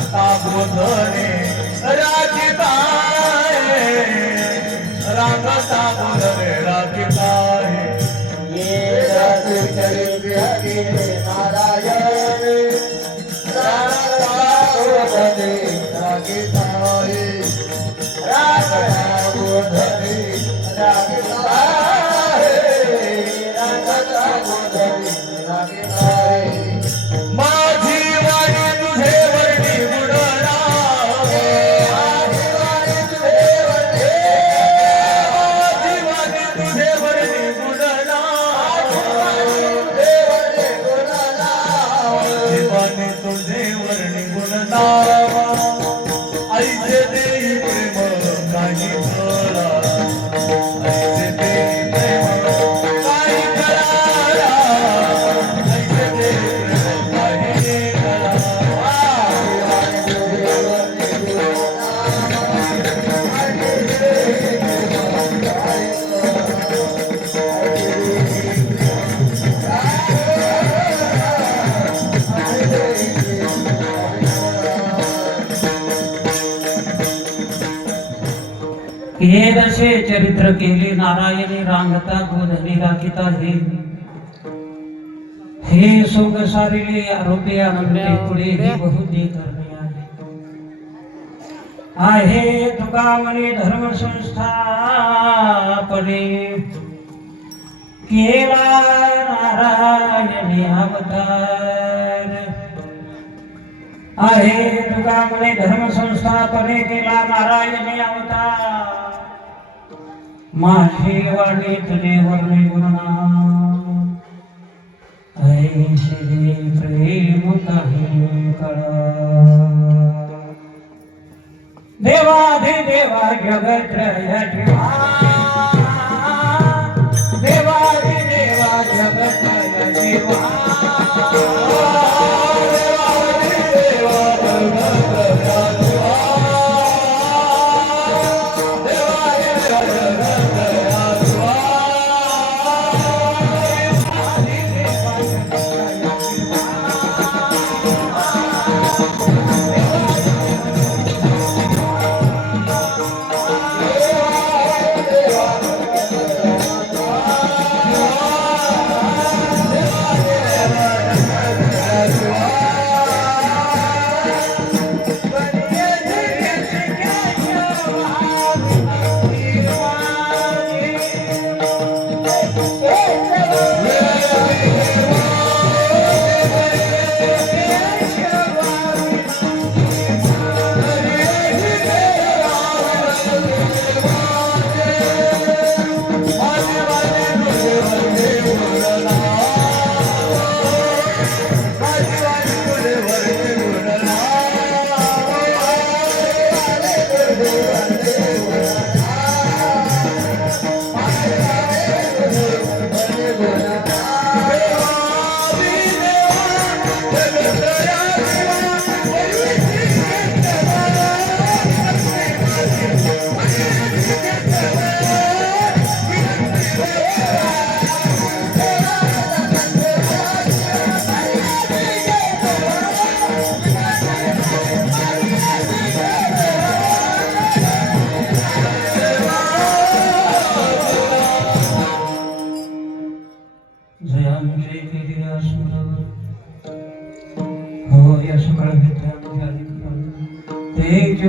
रांगता गोधने राखिताय रांगता गोधने राखिताय ये रस चरित्र नारायण रांगता गोधने राखिताय रांगता गोधने राखिताय रांगता गोधने राखिताय माझी वाणी तुझे वर्णी गुणना माझी वाणी तुझे वर्णी माझी वाणी तुझे वर्णी गुणना जीवाने तुझे वर्णी गुणना ऐसे देई प्रेम काही कळा ऐसे देई प्रेम काही कळा ऐसे देई प्रेम काही कळा हे जसे चरित्र केले नारायणी रांगता गोधनी राखिता हे सोग सारिले आरोपी आनंदे पुढे ही बहुते करणे आहे तुका म्हणे धर्म संस्थापने केला नारायणी अवतार आहे तुका म्हणे धर्म संस्थापने केला नारायणी अवतार माझी वाणी तुझे वर्णी गुणनाम ऐसे प्रेम काही कळा देवाधिदेवा जगत्रय जीवा देवाधिदेवा जगत्रय जीवा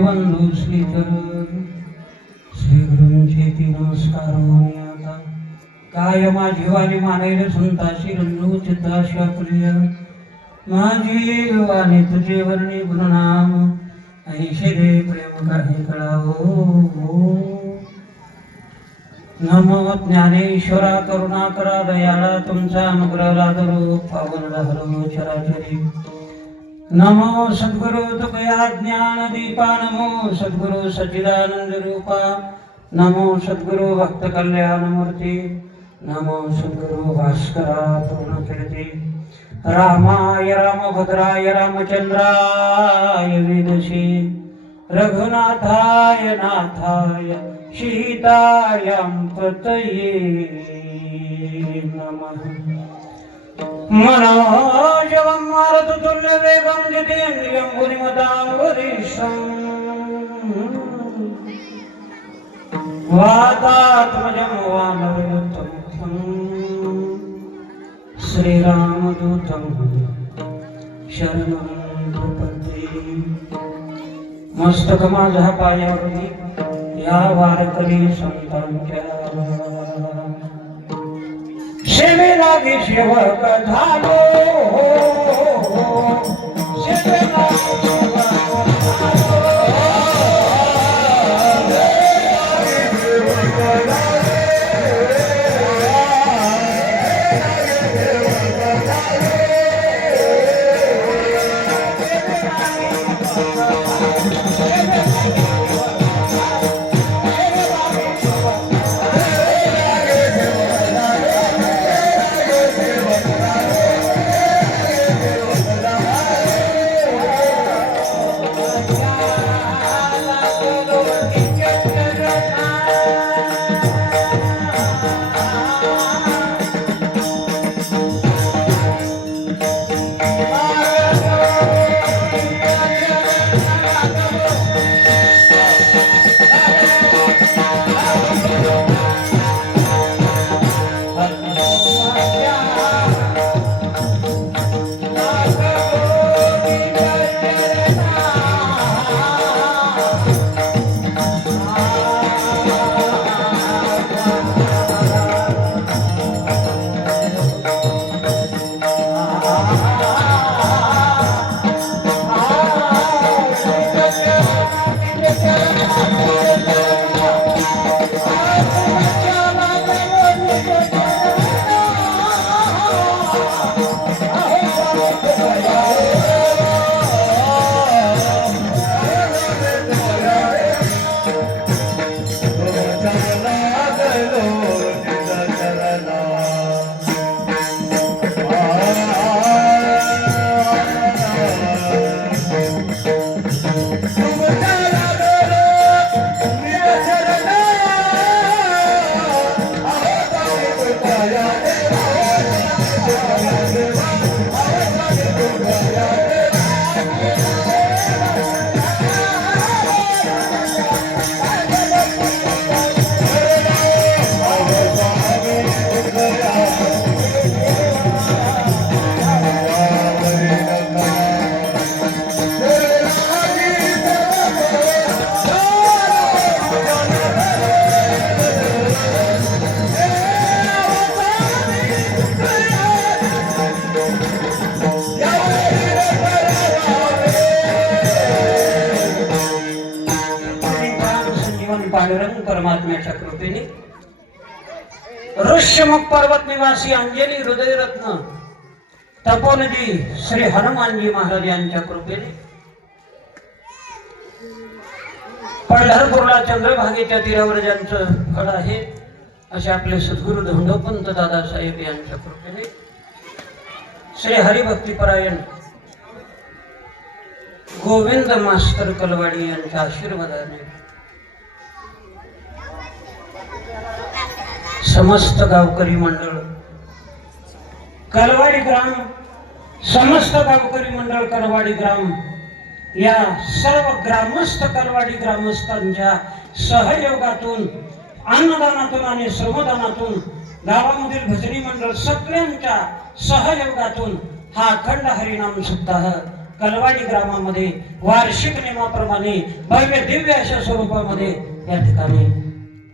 बंधू श्रीधर श्री गुरुंचे नमस्कार आता काय माझी वाणी मानेल संताशी रंजू चित्ताशी प्रिय माझी वाणी तुझे वर्णी गुणनाम ऐशे दे प्रेम काही कळावो नमो ज्ञानेश्वरा करुणाकरा दयाळा तुमचा अनुग्रह लादरो पावन लहरो चराचरी नमो सद्गुरु तुकया ज्ञान दीपा नमो सद्गुरु सच्चिदानंद रूपा नमो सद्गुरु भक्त कल्याण मूर्ती नमो सद्गुरु भास्करा पूर्ण कीर्ती रामाय रामभद्राय रामचंद्राय वेदशी रघुनाथाय नाथाय सीतायां पतये नमः मनोजवं मारुततुल्यवेगं जितेन्द्रियं बुद्धिमतां वरिष्ठं वातात्मजं वानरयुतं श्रीरामदूतं शरणं प्रपद्ये। मस्तक माझा पायावरी या वारकरी संतांच्या सेवेलागी सेवक झालो, सेवेलागी पांडुरंग परमात्म्याच्या कृपेने ऋष्यमुख पर्वत निवासी अंजनी हृदयरत्न तपोनिधी श्री हनुमानजी महाराज यांच्या कृपेने पंढरपूरला चंद्रभागेच्या तीरावर ज्यांचं फळ आहे असे आपले सद्गुरु धोंडोपंत दादासाहेब यांच्या कृपेने श्री हरिभक्तीपरायण गोविंद मास्तर कलवाडी यांच्या आशीर्वादाने समस्त गावकरी मंडळ कलवाडी ग्राम समस्त गावकरी मंडळ कलवाडी ग्राम या सर्व ग्रामस्थ कलवाडी ग्रामस्थांच्या सहयोगातून अन्नदानातून आणि श्रमदानातून गावामधील भजनी मंडळ सगळ्यांच्या सहयोगातून हा अखंड हरिनाम सप्ताह कलवाडी ग्रामामध्ये वार्षिक नियमाप्रमाणे भव्य दिव्य अशा स्वरूपामध्ये या ठिकाणी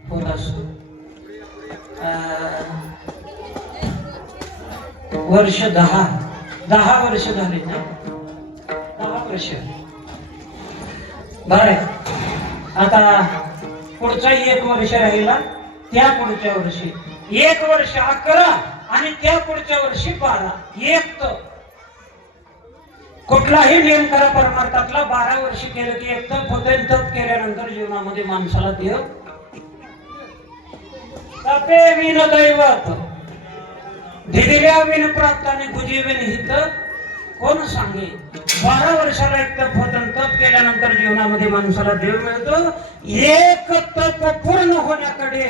होत असतो। वर्ष 10 वर्ष झाले ना, 10 वर्ष बरे। आता पुढचा 1 वर्ष राहिला, त्या पुढच्या वर्षी 1 वर्ष 11 आणि त्या पुढच्या वर्षी 12। एक तर कुठलाही नियम करा परमार्थातला 12 वर्ष केलं की एक तप होते। तप केल्यानंतर जीवनामध्ये माणसाला देह तपे विन दैवत दिदिल्या विन प्राप्त आणि गुजीविन हित कोण सांगे। 12 वर्षाला एक तप होतं, तप केल्यानंतर जीवनामध्ये माणसाला देव मिळतो। एक तप पूर्ण होण्याकडे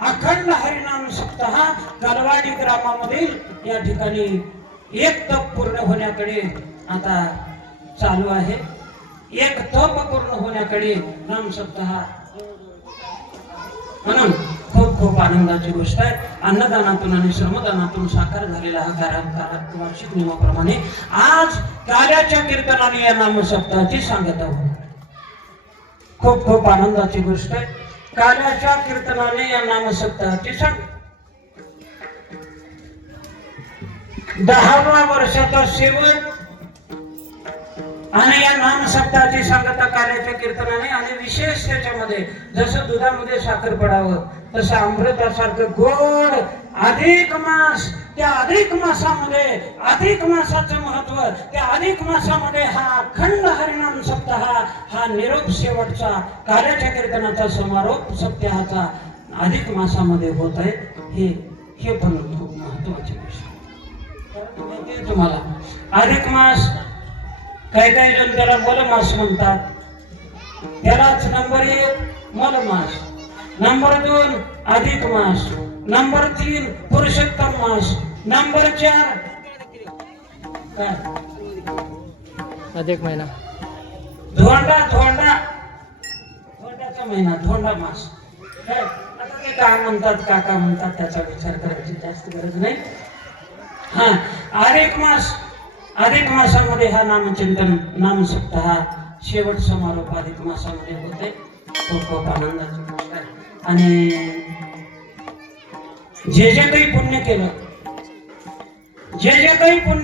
अखंड हरिनाम सप्ताह कलवाडी ग्रामामधील या ठिकाणी एक तप पूर्ण होण्याकडे आता चालू आहे. एक तप पूर्ण होण्याकडे नाम सप्ताह. म्हणून खूप खूप आनंदाची गोष्ट आहे. अन्नदानातून आणि श्रमदानातून साकार झालेला हा वार्षिक नियमाप्रमाणे आज काल्याच्या कीर्तनाने या नाम सप्ताहाची सांगत आहोत. खूप खूप आनंदाची गोष्ट आहे. काल्याच्या कीर्तनाने या नाम सप्ताहाची सांग. 10व्या वर्षाचा शेवट आणि या नाम सप्ताहाची सांगता काल्याच्या कीर्तनाने. आणि विशेष त्याच्यामध्ये जसं दुधामध्ये साखर पडावं तसं अमृतासारखं गोड अधिक मास. त्या अधिक मासामध्ये अधिक मासाचं महत्व. त्या अधिक मासामध्ये हा अखंड हरिनाम सप्ताह हा निरोप शेवटचा काल्याच्या कीर्तनाचा समारोप सप्ताहाचा अधिक मासामध्ये होत आहे. हे पण खूप महत्वाची गोष्ट. तुम्हाला अधिक मास काही काही जण त्याला मलमास म्हणतात. त्यालाच नंबर 1 मलमास, नंबर 2 अधिक मास, नंबर 3 पुरुषोत्तम मास, नंबर 4 काय अधिक महिना धोंडाचा महिना धोंडा मास. काय आता ते काय म्हणतात काका म्हणतात त्याचा विचार करायची जास्त गरज नाही. हा अधिक मासामध्ये हा नामचिंतन नाम सप्ताह शेवट समारोप अधिक मासामध्ये होते. खूप खूप आनंदाची गोष्ट आहे. आणि जे जे काही पुण्य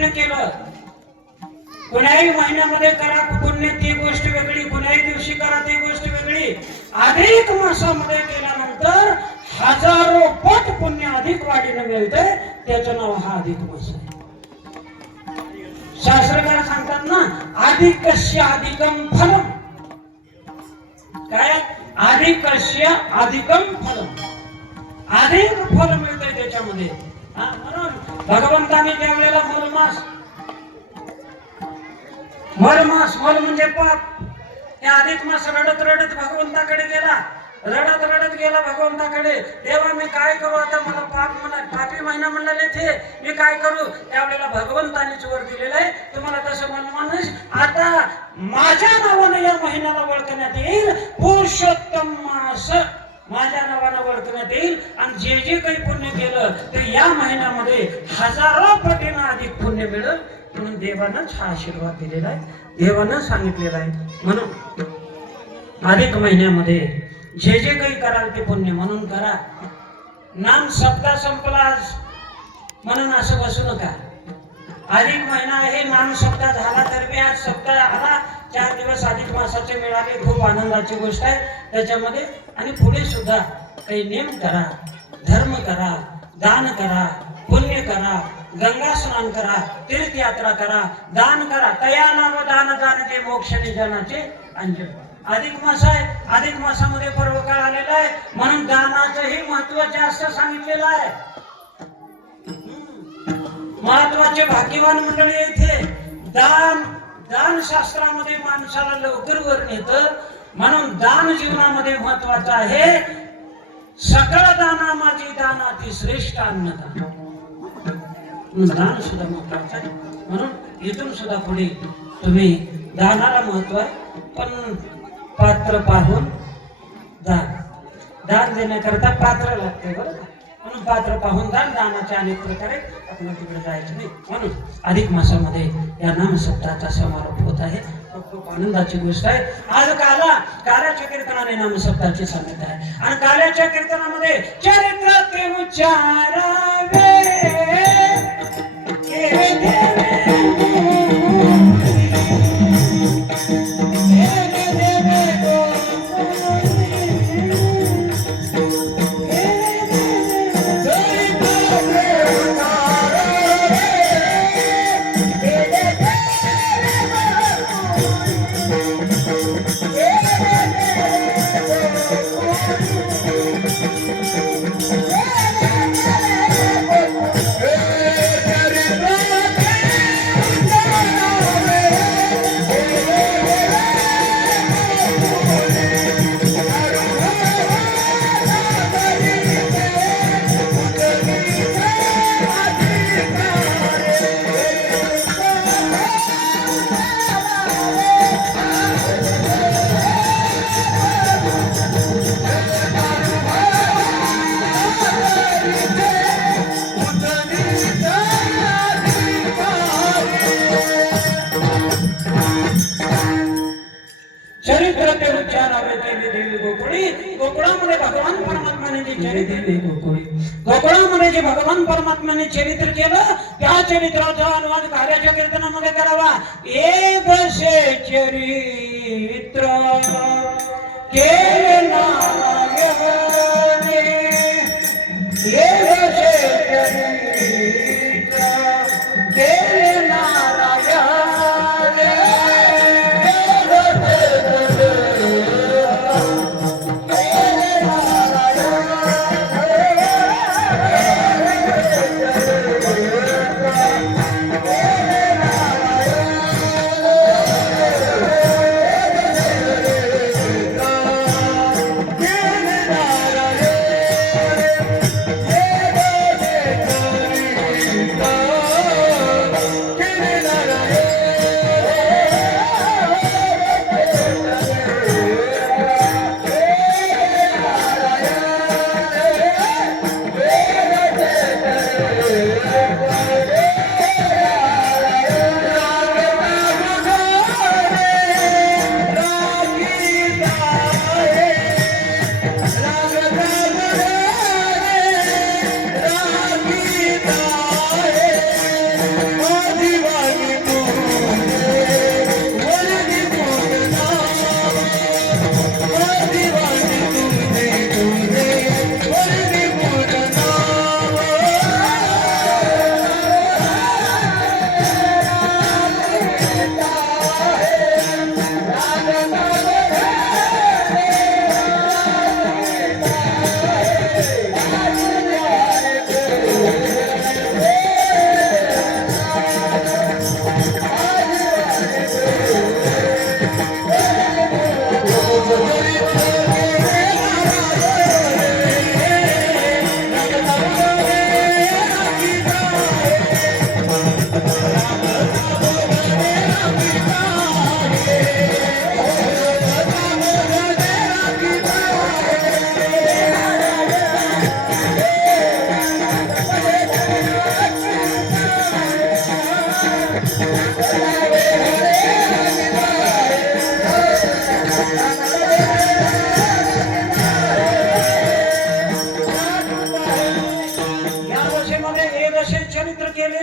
केलं कुणाही महिन्यामध्ये करा पुण्य ती गोष्ट वेगळी, कुणाही दिवशी करा ती गोष्ट वेगळी. अधिक मासामध्ये केल्यानंतर हजारो पट पुण्य अधिक वाढीनं मिळते. त्याचं नाव हा अधिक मास आहे. शास्त्रकार सांगतात ना अधिकस्य अधिकम फलम. काय अधिकस्य अधिकम फलम. अधिक फल मिळते त्याच्यामध्ये. म्हणून भगवंताने ज्या वेळेला मलमास मल म्हणजे पाप. त्या अधिक मास रडत रडत भगवंताकडे गेला. रडत गेला भगवंताकडे. देवा मी काय करू आता, मला पापी महिना म्हणलेले थे, मी काय करू. त्यावेळेला भगवंतानेच वर दिलेलं आहे तुम्हाला तसं माणूस आता माझ्या नावाने या महिन्याला ओळखण्यात येईल. पुरुषोत्तम मास माझ्या नावाने ओळखण्यात येईल. आणि जे जे काही पुण्य केलं ते या महिन्यामध्ये हजारो पटीनं अधिक पुण्य मिळेल. म्हणून देवानंच हा आशीर्वाद दिलेला आहे. देवानं सांगितलेला आहे. म्हणून अधिक महिन्यामध्ये जे जे काही कराल ते पुण्य म्हणून करा. नाम सप्ताह संपला आज म्हणून असं बसू नका. अधिक महिना आहे, नाम सप्ताह झाला तर बी आज सप्ताह आला. 4 दिवस अधिक मासाचे मिळाले. खूप आनंदाची गोष्ट आहे त्याच्यामध्ये. आणि पुढे सुद्धा काही नेम करा, धर्म करा, दान करा, पुण्य करा, गंगा स्नान करा, तीर्थयात्रा करा, दान करा. तया नाम दान दान जे मोक्ष निधनाचे अंजन. अधिक मास आहे. अधिक मासामध्ये पर्व काळ आलेला आहे म्हणून दानाचंही महत्व जास्त सांगितलेलं आहे. महत्वाचे भाग्यवान मंडळी येथे दान शास्त्रामध्ये माणसाला लवकर वर नेतं. म्हणून दान जीवनामध्ये महत्वाचं आहे. सकळ दाना माझी दानाती श्रेष्ठ अन्नदान. दान सुद्धा महत्वाचं आहे. म्हणून इथून सुद्धा पुढे तुम्ही दानाला महत्व आहे. पण पात्र पाहून दान देण्याकरता पात्र लागते बरं का. म्हणून पात्र पाहून दानाचे अनेक प्रकारे आपल्याला तिकडे जायचं नाही. म्हणून अधिक मासामध्ये या नाम सप्ताहाचा समारोप होत आहे. खूप आनंदाची गोष्ट आहे. आज काल्याच्या कीर्तनाने नाम सप्ताहाची सांगत आहे. आणि काल्याच्या कीर्तनामध्ये चरित्र ते उच्चारावे गोकुळामध्ये भगवान परमात्म्याने जे चरित्र गोकुळामध्ये जे भगवान परमात्म्याने चरित्र केलं त्या चरित्राचा अनुवाद कार्याच्या कीर्तनामध्ये करावा. एकदशे चरित्र केले नारायणे, एकदशे चरित्र केले नारायणे, एकदशे चरित्र केले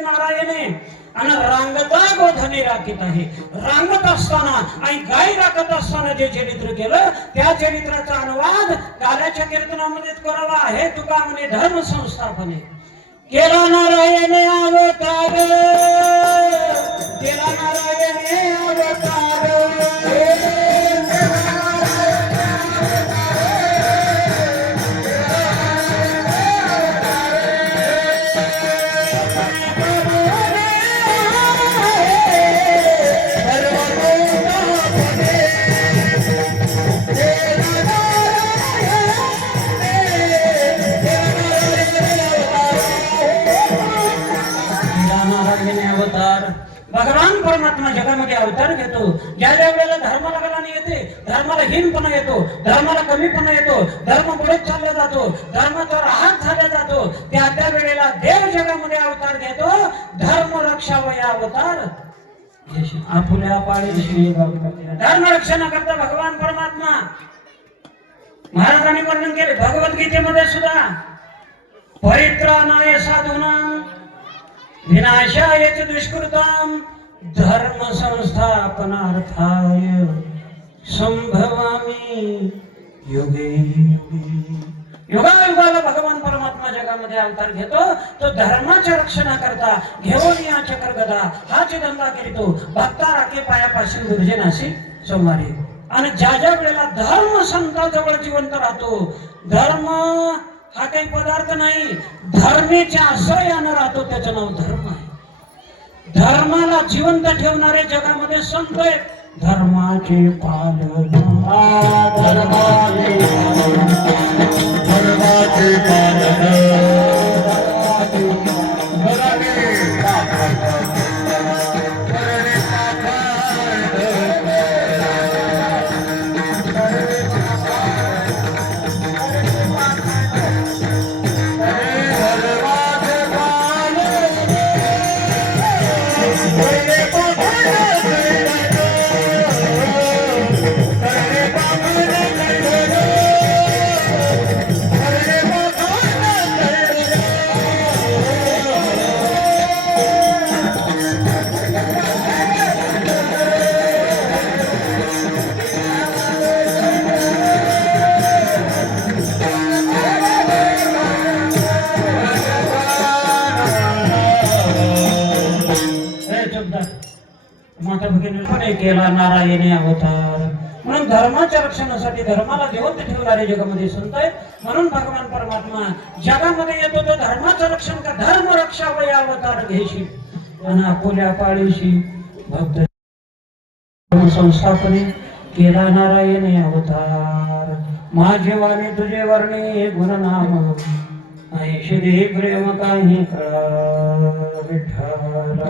आणि रांगता गोधनी राखीत आहे. रांगत असताना आणि गाय राखत असताना जे चरित्र केलं त्या चरित्राचा अनुवाद कार्याच्या कीर्तनामध्ये करावा. हे तुका म्हणे धर्म संस्थापने केला नारायणे अवतार, केला नारायणे अवतार, भगवान परमात्मा जगामध्ये अवतार घेतो. ज्या ज्या वेळेला धर्माला गलानी येते, धर्माला हीनपणा येतो, धर्माला कमीपणा येतो, धर्म पुढे चालला जातो, धर्माचा राहत झाला जातो, त्या त्या वेळेला देव जगामध्ये अवतार घेतो. धर्म रक्षावय अवतार आपुल्या पाळी धर्म रक्षणा करता भगवान परमात्मा. महाराजांनी वर्णन केले भगवद्गीतेमध्ये सुद्धा, परित्राणाय साधूनां विनाशाय च दुष्कृतां धर्म संस्थापनार्थाय संभवामि युगे युगे. युगायुगाला भगवान परमात्मा जगामध्ये अवतार घेतो. तो धर्माच्या रक्षणाकरता घेऊन या चक्र गदा हाच धंदा करीतो. भक्ता राखे पायापासून दुर्जनाशी संवारी. आणि ज्या ज्या वेळेला धर्म संताजवळ जिवंत राहतो, धर्म हा काही पदार्थ नाही, धर्मेच्या आश्रयानं राहतो, त्याचं नाव धर्म आहे. धर्माला जिवंत ठेवणारे जगामध्ये संत आहेत. धर्माचे पालन, धर्माचे केला नारायणी अवतार. म्हणून धर्माच्या रक्षणासाठी धर्माला जिवंत ठेवणारे जगामध्ये संत आहेत. म्हणून भगवान परमात्मा जगामध्ये येतो तर धर्माचं रक्षण का धर्म रक्षावय अवतार घेशी आणि अकोल्या पाळीशी भक्त संस्थापने केला नारायणी अवतार. माझे वाणी तुझे वर्णे गुणनाम ऐशी दे प्रेम काही कळा विठ्ठल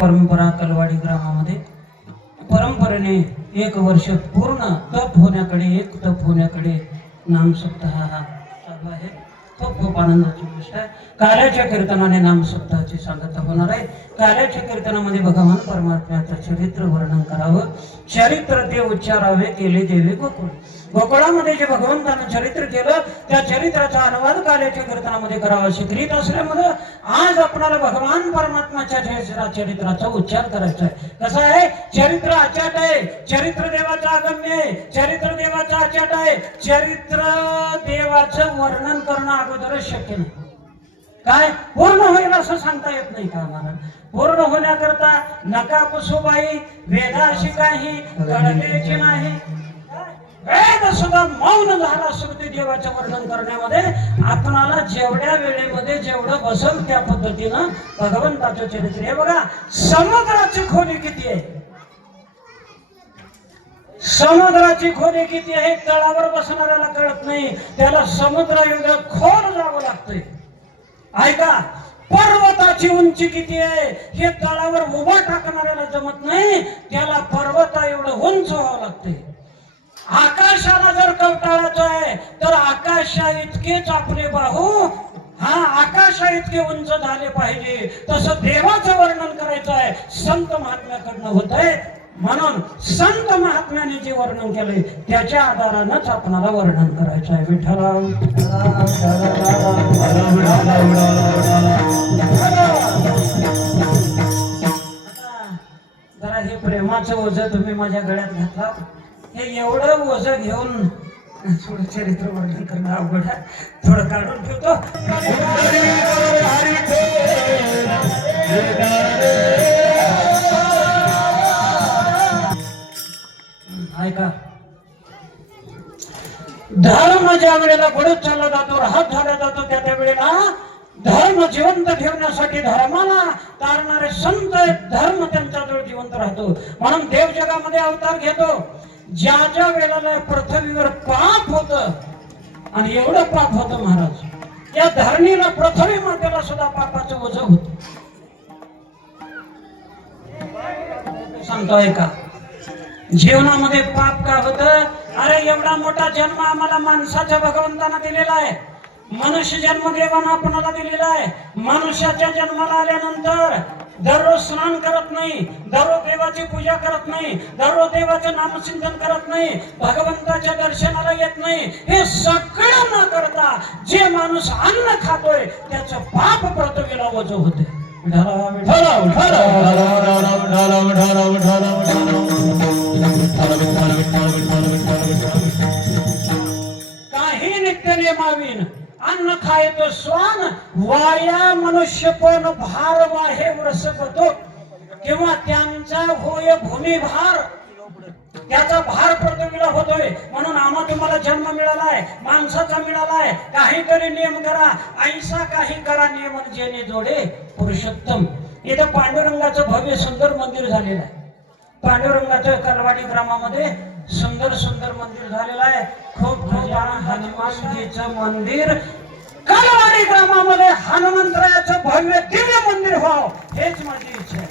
परंपरा कलवाडी ग्रामामध्ये परंपरेने एक वर्ष पूर्ण तप होण्याकडे नाम सप्ताह हा चालू आहे. खूप खूप आनंदाची गोष्ट आहे. काल्याच्या कीर्तनाने नाम शब्दाची सांगता होणार आहे. काल्याच्या कीर्तनामध्ये भगवान परमात्म्याचं चरित्र वर्णन करावं. चरित्र ते उच्चारावे केले देवे गोकुळ. गोकुळामध्ये जे भगवंतानं चरित्र केलं त्या चरित्राचा अनुवाद काल्याच्या कीर्तनामध्ये करावा असे करीत असल्यामुळे आज आपल्याला भगवान परमात्म्याच्या चरित्राचा उच्चार करायचा आहे. कसं आहे, चरित्र अचाट आहे, चरित्र देवाचं आगम्य आहे, चरित्र देवाचं अचाट आहे. चरित्र देवाचं वर्णन करणं अगोदरच शक्य नाही. काय पूर्ण होईल असं सांगता येत नाही का आम्हाला? पूर्ण होण्याकरता नका कुसुबाई वेदाशी काही कळलेची नाही. वेद सुद्धा मौन झाला श्रुती देवाचं वर्णन करण्यामध्ये. आपणाला जेवढ्या वेळेमध्ये जेवढं बसल त्या पद्धतीनं भगवंताचं चरित्र. हे बघा, समुद्राची खोली किती आहे, समुद्राची खोली किती आहे तळावर बसणाऱ्याला कळत नाही. त्याला समुद्र एवढं खोल जावं लागतंय. ऐका, पर्वताची उंची किती आहे हे तळावर उभा टाकणाऱ्याला जमत नाही. त्याला पर्वता एवढं उंच व्हावं लागते. आकाशाला जर कवटाळाचं आहे तर आकाशा इतकेच आपले बाहू आकाशा इतके उंच झाले पाहिजे. तसं देवाचं वर्णन करायचं आहे, संत महात्म्याकडनं होत आहे. म्हणून संत महात्म्याने जे वर्णन केलंय त्याच्या आधारानंच आपणाला वर्णन करायचं आहे. विठ्ठला जरा हे प्रेमाचं ओझं तुम्ही माझ्या गळ्यात घातला. हे एवढं ओझं घेऊन थोडं चरित्र वर्णन करणं अवघड आहे. थोडं काढून ठेवतो. ऐका, धर्म ज्या वेळेला घडत चालला जातो, राहत झाला जातो, त्या वेळेला धर्म जिवंत ठेवण्यासाठी धर्माला तारणारे संत धर्म त्यांच्याजवळ जिवंत राहतो. म्हणून देव जगामध्ये अवतार घेतो. ज्या ज्या वेळेला पृथ्वीवर पाप होत आणि एवढं पाप होतं महाराज, या धरणीला पृथ्वी मातेला सुद्धा पापाचं ओझं होत. सांगतोय का जीवनामध्ये पाप का होत? अरे एवढा मोठा जन्म आम्हाला माणसाच्या भगवंतानं दिलेला आहे. मनुष्य जन्म देवानं आपणाला दिलेला आहे. मनुष्याच्या जन्माला आल्यानंतर दररोज स्नान करत नाही, दररोज देवाची पूजा करत नाही, दररोज देवाचं नामचिंतन करत नाही, भगवंताच्या दर्शनाला येत नाही. हे सगळं न करता जे माणूस अन्न खातोय त्याचं पाप पृथ्वीला ओझं होते. काही नित्य नियमाविन अन्न खायचं स्वान वाया मनुष्य पण भार वाहे वरसतो किंवा त्यांचा होय भूमी भार, त्याचा भार पृथ्वीला होतोय. म्हणून आम्हा तुम्हाला जन्म मिळालाय, माणसाचा मिळालाय. काहीतरी नियम करा, ऐसा काही करा नियम जेणे जोडे पुरुषोत्तम. इथं पांडुरंगाचं भव्य सुंदर मंदिर झालेलं आहे. पांडुरंगाचं कलवाडी ग्रामामध्ये सुंदर सुंदर मंदिर झालेलं आहे. खूप खूप हनुमानजीचं मंदिर कलवाडी ग्रामामध्ये हनुमंतरायाचं भव्य दिव्य मंदिर व्हावं हेच माझी इच्छा आहे.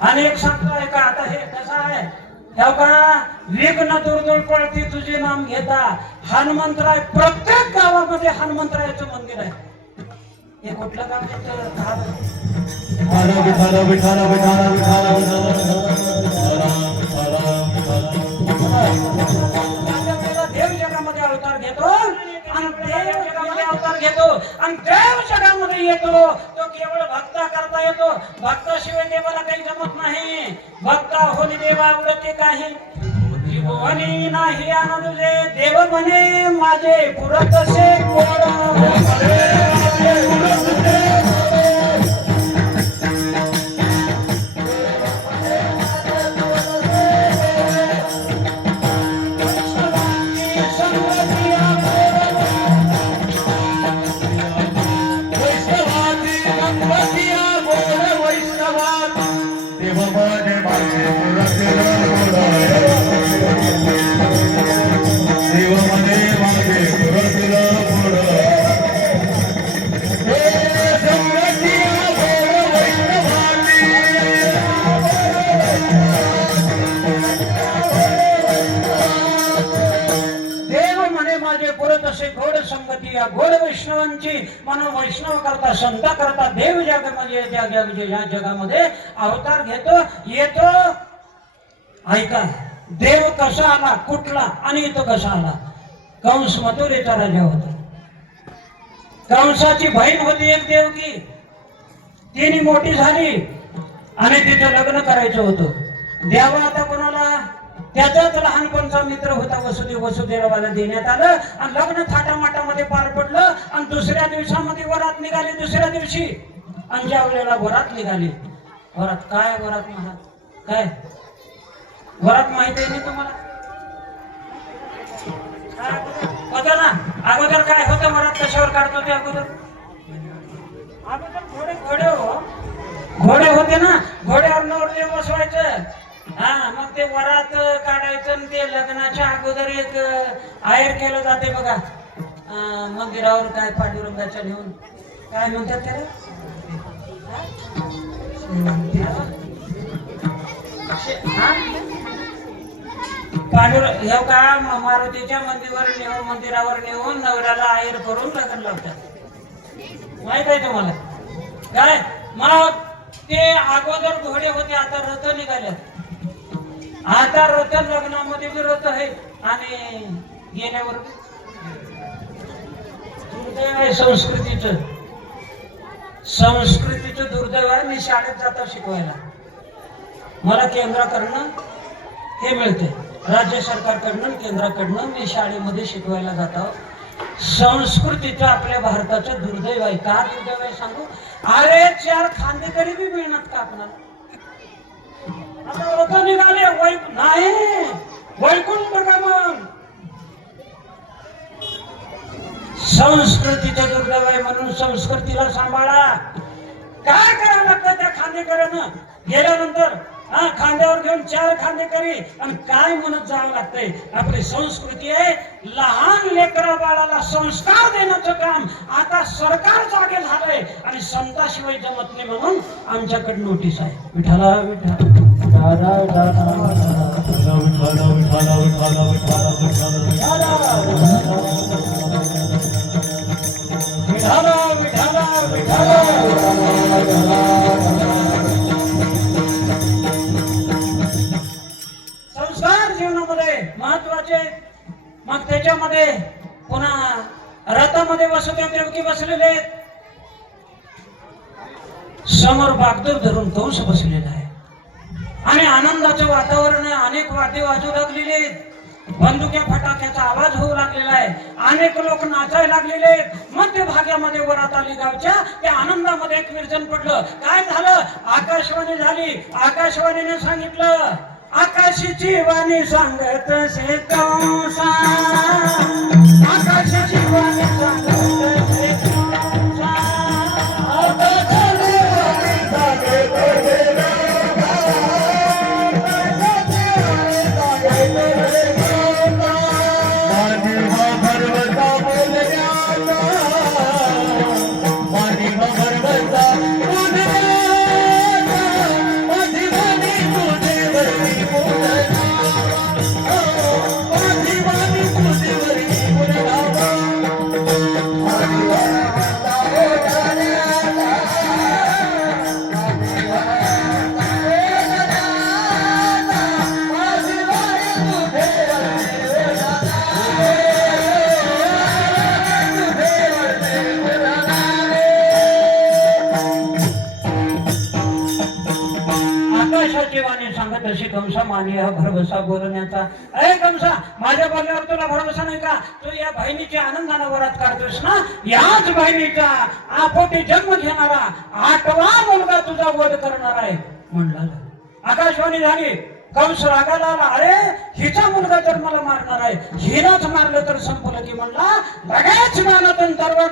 आणि एक सांगतोय का, आता हे कसं आहे विघ्न दुर्दुळ पळती तुझे नाम घेता. हनुमंतराय प्रत्येक गावामध्ये हनुमंतरायाचं मंदिर आहे. हे कुठलं गाव देव जगामध्ये अवतार घेतो आणि देव जगामध्ये अवतार घेतो आणि देव जगामध्ये येतो. तो केवळ भक्ता करता येतो. भक्ताशिवाय देवाला काही जमत नाही. भक्ता होली देवा आवडते काही जीवनी नाही आनंदे देव म्हणे माझे पुरतसे कोण. देव या गोड वैष्णवांची म्हणून वैष्णव करता संत करता देव जग म्हणजे या जगामध्ये अवतार घेतो येतो. ऐका, देव कसा आला कुठला आणि इथं कसा आला. कंस मथुरेचा राजा होता. कंसाची बहीण होती एक देवकी. तिने मोठी झाली आणि तिचं लग्न करायचं होतं. द्यावं आता कोणाला, त्याचाच लहानपणचा मित्र होता वसुदेव. वसुदेवाला देण्यात आलं आणि लग्न थाटामाटामध्ये पार पडलं. आणि दुसऱ्या दिवसामध्ये वरात निघाली. दुसऱ्या दिवशी आणि ज्या वेळेला वरात निघाली, वरात काय वरात म्हणा काय वरात माहिती आहे नाही तुम्हाला? होतं ना अगोदर काय होतं वरात कशावर काढतो ते अगोदर घोडे होते ना. घोड्यावर नवरदेव बसवायचं. हा मग ते वरात काढायचं आणि ते लग्नाच्या अगोदर एक आहेर केलं जाते बघा मंदिरावर. काय पांडुरंगाच्या नेऊन काय म्हणतात त्याला पांडुरंग का मारुतीच्या मंदिरावर नेऊन नवऱ्याला आहेर करून लग्न लावतात. माहित आहे तुम्हाला काय? मग ते अगोदर घोडे होते, आता रथ निघाल्यात. आता रथ लग्नामध्ये बी रथ आहे आणि गेल्यावर दुर्दैव आहे संस्कृतीचं दुर्दैव आहे. मी शाळेत जातो शिकवायला. मला केंद्राकडनं हे मिळते, राज्य सरकारकडनं केंद्राकडनं. मी शाळेमध्ये शिकवायला जातो. संस्कृतीचं आपल्या भारताचं दुर्दैव आहे. का दुर्दैव आहे सांगू? अरे 4 खांदेकरी बी मिळणार का आपल्याला? आता रथ निघाले नाही वैकुंठ गमन. संस्कृतीचं दुर्दैव आहे. म्हणून संस्कृतीला सांभाळा. काय करावं लागतं त्या खांदेकऱ्यानं गेल्यानंतर? खांद्यावर घेऊन 4 खांदेकरी आणि काय म्हणत जावं लागतंय? आपली संस्कृती आहे. लहान लेकरा बाळाला संस्कार देण्याचं काम आता सरकार जागे झालंय आणि संताशिवाय जमत नाही म्हणून आमच्याकडे नोटीस आहे. विठाला विठा संस्कार जीवनामध्ये महत्वाचे. मग त्याच्यामध्ये पुन्हा रथामध्ये वसुदेव देवकी बसलेले आहेत. समोर बागदूर धरून कंस बसलेला आहे आणि आनंदाचं वातावरण आहे. अनेक वाद्य वाजू लागलेले आहेत. बंदुक्या फटाक्याचा आवाज होऊ लागलेला आहे. अनेक लोक नाचायला लागलेले आहेत. मध्य भागामध्ये वरात आली गावच्या. त्या आनंदामध्ये एक विरजन पडलं. काय झालं? आकाशवाणी झाली. आकाशवाणीने सांगितलं, आकाशाची वाणी सांगत से कंसा, आकाशाची वाणी सांगत से कंसा, आकाशाची वाणी सांगत से कंसा, तशी कंसा माने हा भरवसा बोलण्याचा. अरे कंसा, माझ्या बोलण्यावर तुला भरवसा नाही का? तू या बहिणीच्या आनंदानं वरात काढतोस ना. याच बहिणीचा आपोटी जन्म घेणारा 8वा मुलगा तुझा वध करणार आहे म्हणला. आकाशवाणी झाली. कंस रागाला आला. अरे हिचा मुलगा तर मला मारणार आहे, हिलाच मारलं तर संपलं की म्हणला. लगेच मानतन तरवार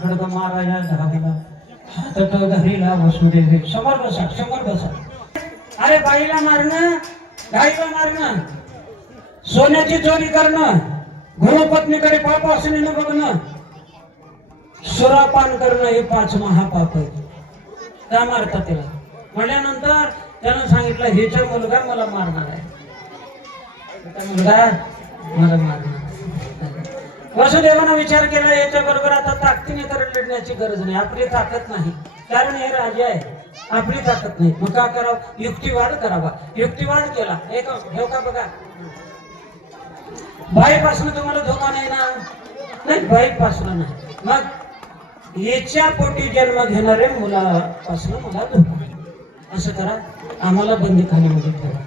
खडग मारा पाया धावला हात तो धरीला वसुदेवे. समोर बसा, समोर बसा. अरे बाईला मारणं, गाईला मारणं, सोन्याची चोरी करणं, गुरुपत्नीकडे पाप असणं बघणं, सुरापान करणं हे 5 महापाप आहेत. त्या मारतात तिला. म्हणल्यानंतर त्यानं सांगितलं हिचा मुलगा मला मारणार आहे, हिचा मुलगा मला मारणार. वसुदेवानं विचार केला याच्या बरोबर आता ताकदीने तर लढण्याची गरज नाही, आपली ताकद नाही, कारण हे राजा आहे, आपली ताकद नाही. मग का करावं? युक्तिवाद करावा. युक्तिवाद केला. एक घेऊ का बघा, बाईपासून तुम्हाला धोका नाही ना? नाही, बाईपासून नाही. मग याच्या पोटी जन्म घेणाऱ्या मुलापासून मला धोका नाही. असं करा, आम्हाला बंदीखान्यामध्ये ठेवा.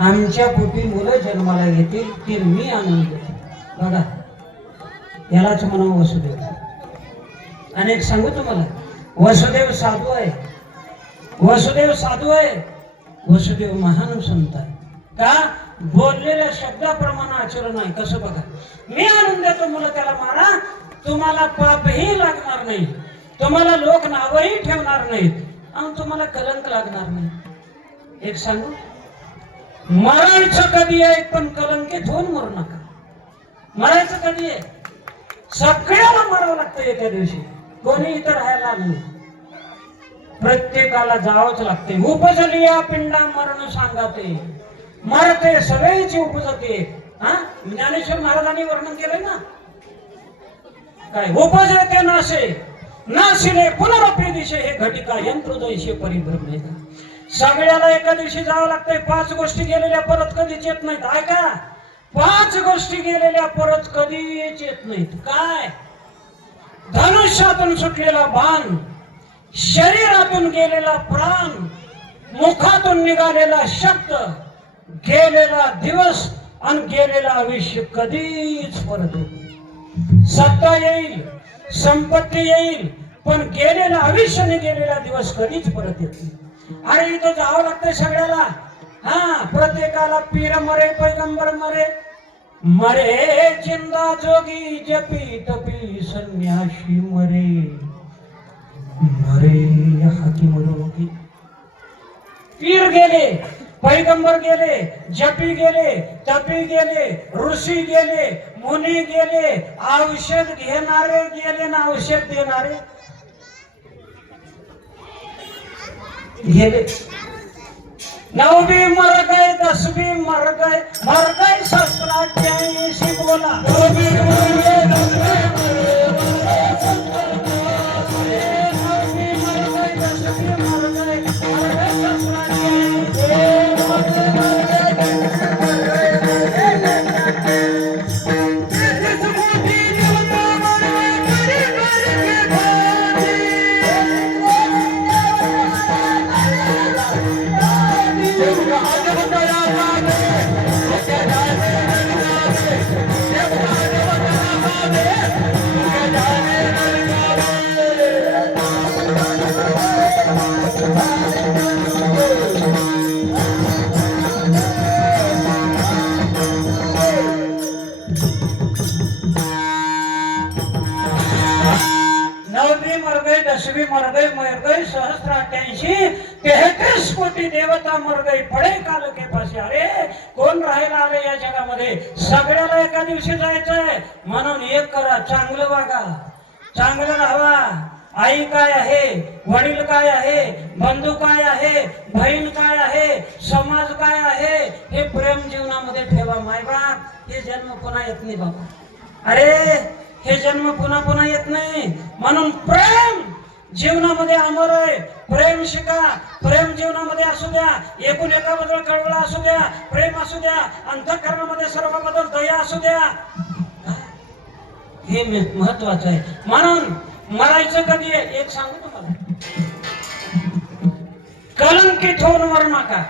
आमच्या पोटी मुलं जन्माला येतील ते मी आणून देतो. बघा, यालाच म्हणून वसुदेव. आणि एक सांगू तुम्हाला, वसुदेव साधू आहे, वसुदेव साधू आहे, वसुदेव महान संत आहे. का? बोललेल्या शब्दाप्रमाणे आचरण आहे. कसं बघा, मी आणून देतो मुलं, त्याला मारा, तुम्हाला पापही लागणार नाही, तुम्हाला लोक नावही ठेवणार नाहीत आणि तुम्हाला कलंक लागणार नाही. एक सांगू, मरायचं कधी आहे पण कलंकित होऊन मरू नका. मरायचं कधी आहे? सगळ्याला मरावं लागतं एका दिवशी, कोणी इतर राहायला नाही, प्रत्येकाला जावंच लागते. उपजली या पिंडा मरण सांगाते, मरते सगळ्याची उपजते. हा, ज्ञानेश्वर महाराजांनी वर्णन केलंय ना, काय उपजते नाशे, नाशिले पुनरपी दिशे, हे घटिका यंत्र जैसे परिभ्रम. सगळ्याला एका दिवशी जावं लागतंय. 5 गोष्टी गेलेल्या परत कधीच येत नाहीत. ऐका, 5 गोष्टी गेलेल्या परत कधीच येत नाहीत. काय? धनुष्यातून सुटलेला बाण, शरीरातून गेलेला प्राण, मुखातून निघालेला शब्द, गेलेला दिवस आणि गेलेला आयुष्य कधीच परत येत नाही. सत्ता येईल, संपत्ती येईल, पण गेलेला आयुष्य आणि गेलेला दिवस कधीच परत येत नाही. अरे इथं जावं लागतंय सगळ्याला. हा, प्रत्येकाला पीर मरे, पैगंबर मरे, मरे चिंदा जोगी जपी तपी संन्यासी मरे, मरे हाती मरोगी. पीर गेले, पैगंबर गेले, जपी गेले, तपी गेले, ऋषी गेले, मुनी गेले, औषध घेणारे गेले ना औषध देणारे गेले. 9 भी मर गए, 10 भी मर गए, मर गए शास्त्राध्यायी बोला. 9 भी मर गए, 10 भी मर गए, 9 भी मर गए, 10 भी मर गए, मर गए शास्त्राध्यायी. दसवी मर गई सहस्त्राठ्याऐंशी 33 कोटी देवता मर गई पडे काल के पाशी. अरे कोण राहायला आले या जगामध्ये? सगळ्याला एका दिवशी जायचंय. म्हणून एक करा, चांगलं वागा, चांगलं राहावा. आई काय आहे, वडील काय आहे, बंधू काय आहे, बहीण काय आहे, समाज काय आहे, हे प्रेम जीवनामध्ये ठेवा. मायबाप हे जन्म पुन्हा येत नाही बाबा. अरे हे जन्म पुन्हा पुन्हा येत नाही. म्हणून प्रेम जीवनामध्ये अमर आहे. प्रेम शिका. प्रेम जीवनामध्ये असू द्या. एकूण एकाबद्दल कळवळा असू द्या, प्रेम असू द्या, अंतःकरणामध्ये सर्वांबद्दल दया असू द्या. हे महत्वाचं आहे. म्हणून मरायचं कधी आहे एक सांगू तुम्हाला, कलंकित होऊन मरू नका.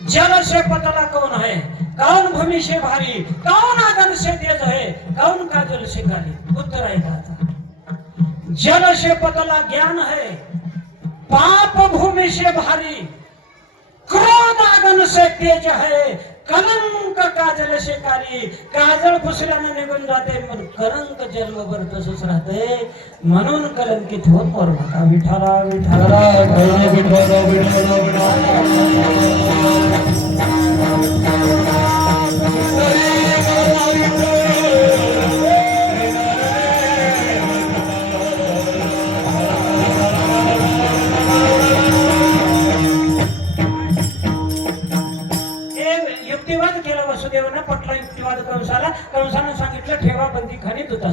जल से पतला कौन है, कौन भूमि से भारी, कौन आगन से तेज है, कौन काजल से काली. उत्तर आहे का? जल से पतला ज्ञान है, पाप भूमि से भारी, क्रोध आगन से तेज है, कलंक काजल शेकारी, काजळ पुसल्यानं निघून जाते पण कलंक जन्मभर तसंच राहते. म्हणून कलंकित होऊन मरू नका. विठाला विठाला युक्तिवाद केला वसुदेवानं. पटला युक्तिवाद कंसाला. कंसानं सांगितलं ठेवा बंदीखाने. दूता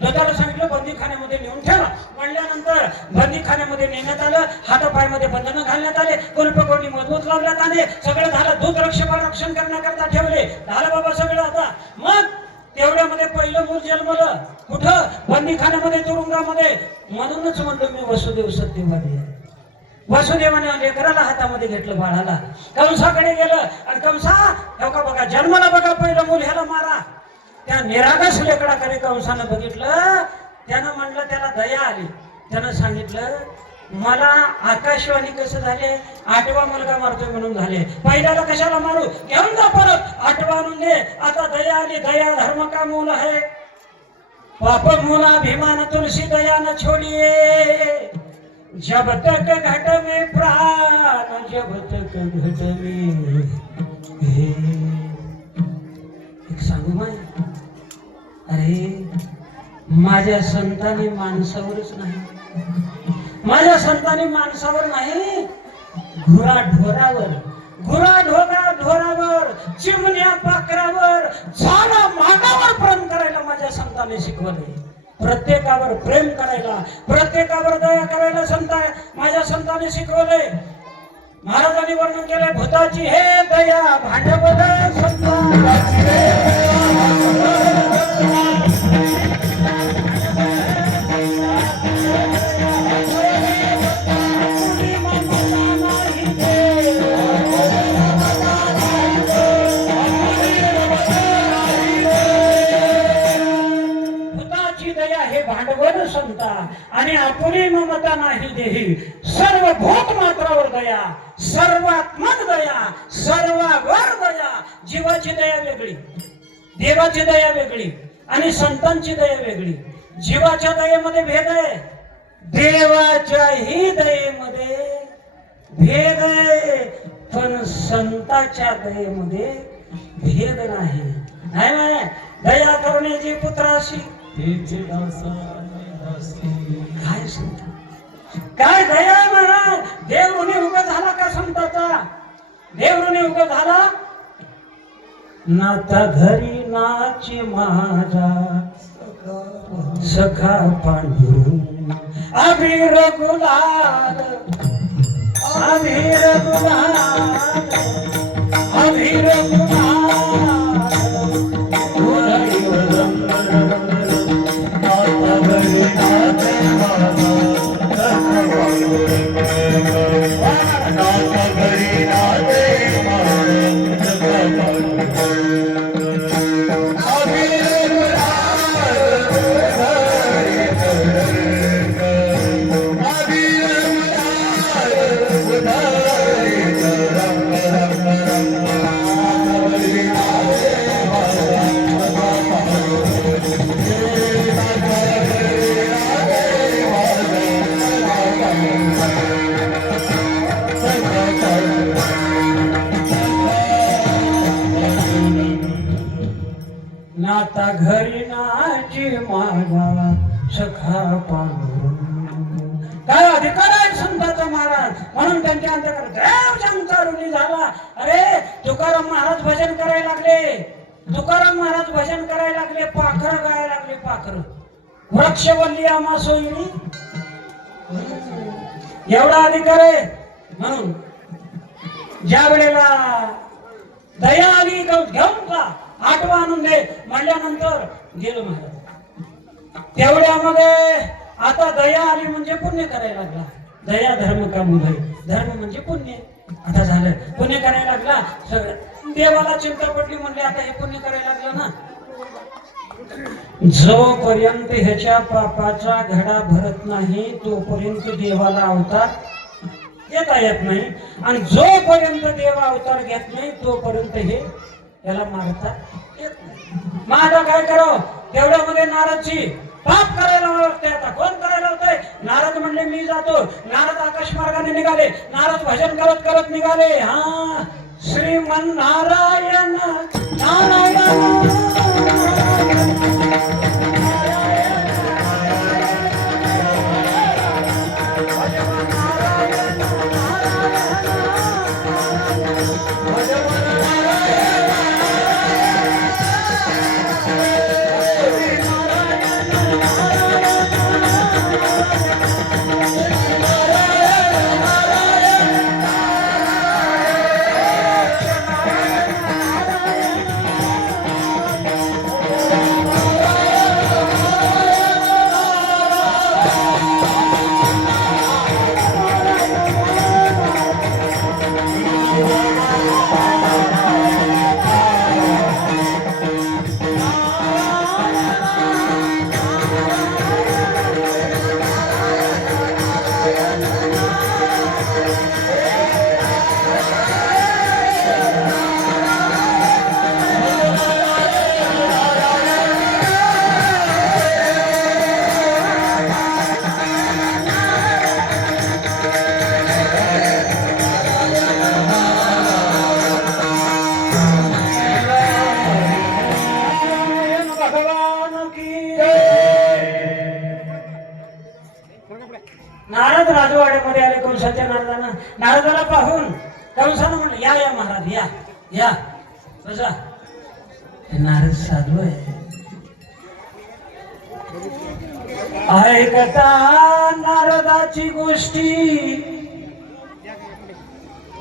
दूताला सांगितलं बंदीखान्यामध्ये नेऊन ठेवा. म्हणल्यानंतर बंदीखान्यामध्ये नेण्यात आलं. हातापायामध्ये बंधनं घालण्यात आले. कुलपकोणी मजबूत लावण्यात आले. सगळं झालं. दूत रक्षण करण्याकरता ठेवले. झालं बाबा सगळं. आता मग तेवढ्यामध्ये पहिलं मूल जन्मलं. कुठं? बंदीखान्यामध्ये, तुरुंगामध्ये. म्हणूनच म्हणतो मी वसुदेव सत्यवादी आहे. वसुदेवाने लेकराला हातामध्ये घेतलं, बाळाला. कंसाकडे गेलं आणि कंसा हो बघा जन्माला बघा पहिलं मूल, ह्याला मारा. त्या निरागस लेकराकडे कंसानं बघितलं. त्यानं म्हणलं, त्याला दया आली. त्यानं सांगितलं मला आकाशवाणी कसं झाले, 8वा मुलगा मारतोय म्हणून झाले. पहिल्याला कशाला मारू, घेऊन जा परत, 8वा आणून दे. आता दया आली. दया धर्म का मूल आहे. पाप मूला अभिमान तुलसी दया न छोड़िए. जब तक घट में प्राण, जब तक घट में हे. एक सांगू माय, अरे माझ्या संतांनी माणसावरच नाही, माझ्या संतांनी माणसावर नाही, ढोरावर, चिमण्या पाखरावर, झाडा मागावर प्रेम करायला माझ्या संतांनी शिकवले. प्रत्येकावर प्रेम करायला, प्रत्येकावर दया करायला माझ्या संतांनी शिकवले. महाराजांनी वर्णन केले भूताची हे दया भांडवल संतांची भांडवल संता आणि आपुली ममता नाही देही. सर्व भूत मात्रावर दया, सर्वात्मक दया, सर्वावर दया. जीवाची दया वेगळी, देवाची दया वेगळी आणि संतांची दया वेगळी. जीवाच्या दयेमध्ये भेद आहे, देवाच्याही दयेमध्ये भेद आहे, पण संतांच्या दयेमध्ये भेद नाही. नाही दया करण्याची पुत्राशी काय संत, काय दया म्हणा. देव ऋणी उभा झाला का संताचा, देव ऋणी उभा झाला. नाता घरी नाची माझा सखा पांडुरंग, अबीर गुलाल, अबीर गुलाल, अबीर गुलाल. नाता घरी नाची माझा सखा पांडुरंग. काय अधिकार आहे संताचा महाराज, म्हणून त्यांच्या अंतर्गत देव शंकरुनी झाला. अरे तुकाराम महाराज भजन करायला लागले, तुकाराम महाराज भजन करायला लागले, पाखर गायला लागले. पाखर वृक्षवल्ली आम्हा सोयी, एवढा अधिकार आहे. म्हणून ज्या वेळेला दया आली घेऊन जा, 8वा आणून दे म्हणल्यानंतर गेलो महाराज. तेवढ्यामध्ये आता दया आली म्हणजे पुण्य करायला लागला. दया धर्म का मूल आहे, धर्म म्हणजे पुण्य. आता झालं पुण्य करायला लागला. सगळं देवाला चिंता पडली म्हणले आता हे पुण्य करायला लागलं ना. जोपर्यंत ह्याच्या पापाचा घडा भरत नाही तोपर्यंत देवाला अवतार येता येत नाही, आणि जोपर्यंत देव अवतार घेत नाही तोपर्यंत हे याला मारता येत नाही. मग आता काय करावं? तेवढ्यामध्ये नारदची पाप करायला लागते. आता कोण करायला होतंय? नारद म्हणले मी जातो. नारद आकाश मार्गाने निघाले. नारद भजन करत करत निघाले. हा श्रीमन नारायण नारायण नारद राजवाड्यामध्ये आले. कंसाच्या नारदांना नारदाला पाहून कंसानं म्हणलं या या महाराज या या बसा. हे नारद साधू आहे. ऐकता नारदाची गोष्टी.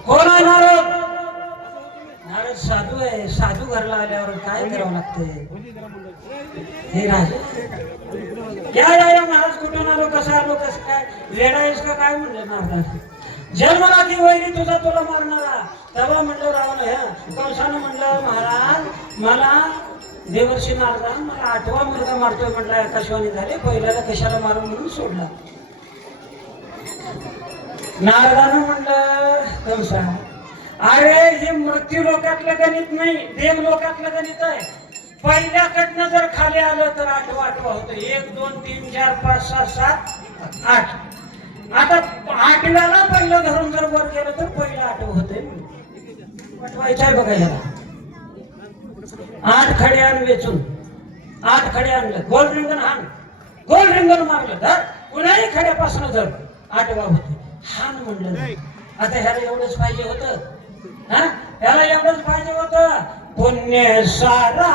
कोण आहे नारद? नारद साधू आहे. साधू घरला आल्यावर काय करावं लागतंय? हे राज या या या महाराज कुठून आलो? कसं आलो? कसं काय? वेडा आहेस का काय? म्हणलं नारद. जन्मला की वैरी तुझा तुला मारणारा. तेव्हा म्हणलं रावण ह्या कंसानं म्हणलं महाराज मला देवर्षी नारदा मला 8वा मुलगा मारतोय म्हटलं. आकाशवाणी झाले. पहिल्याला कशाला मारू म्हणून सोडला. नारदानं म्हणलं कंसा अरे हे मृत्यू लोकातलं गणित नाही, देव लोकातलं गणित आहे. पहिल्याकडनं जर खाली आलं तर 8वा होतं. 1 2 3 4 5 6 7 8. आता 8व्याला पहिलं धरून जर वर गेलं तर पहिलं 8वं होतंय. पटवायचं आहे बघा याला. 8 खडे आण वेचून 8 खडे आणलं. गोल रिंगण हाण. गोल रिंगण मारलं धर. कुणाही खड्यापासून धर 8वा होतं. हान म्हणलं. आता ह्याला एवढंच पाहिजे होतं. हा ह्याला एवढंच पाहिजे होतं. पुण्य सारा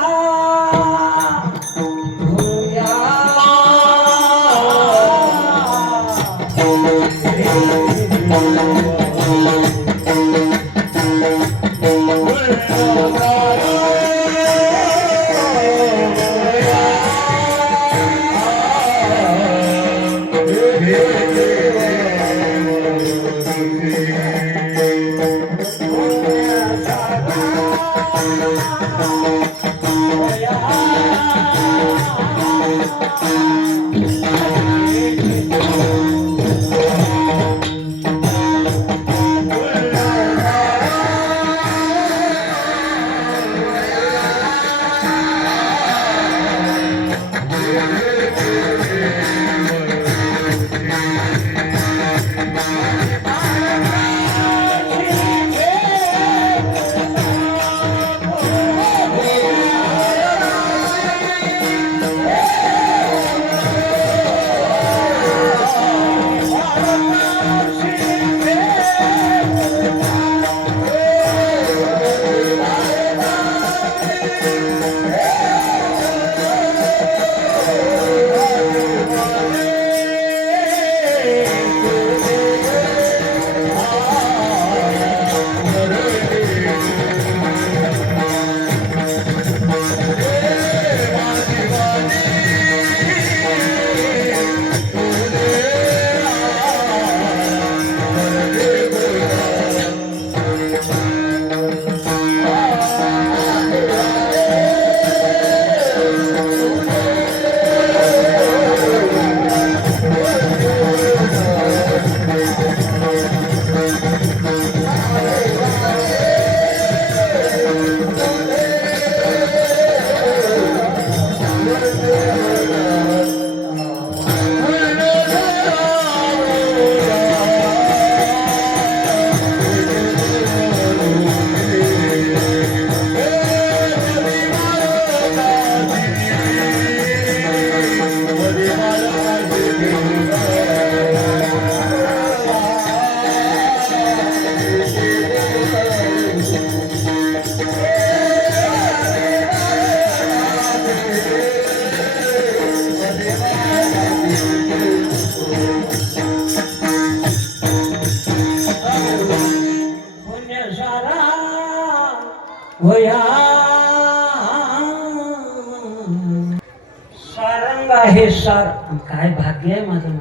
अंग आहे सार. काय भाग्य आहे माझं.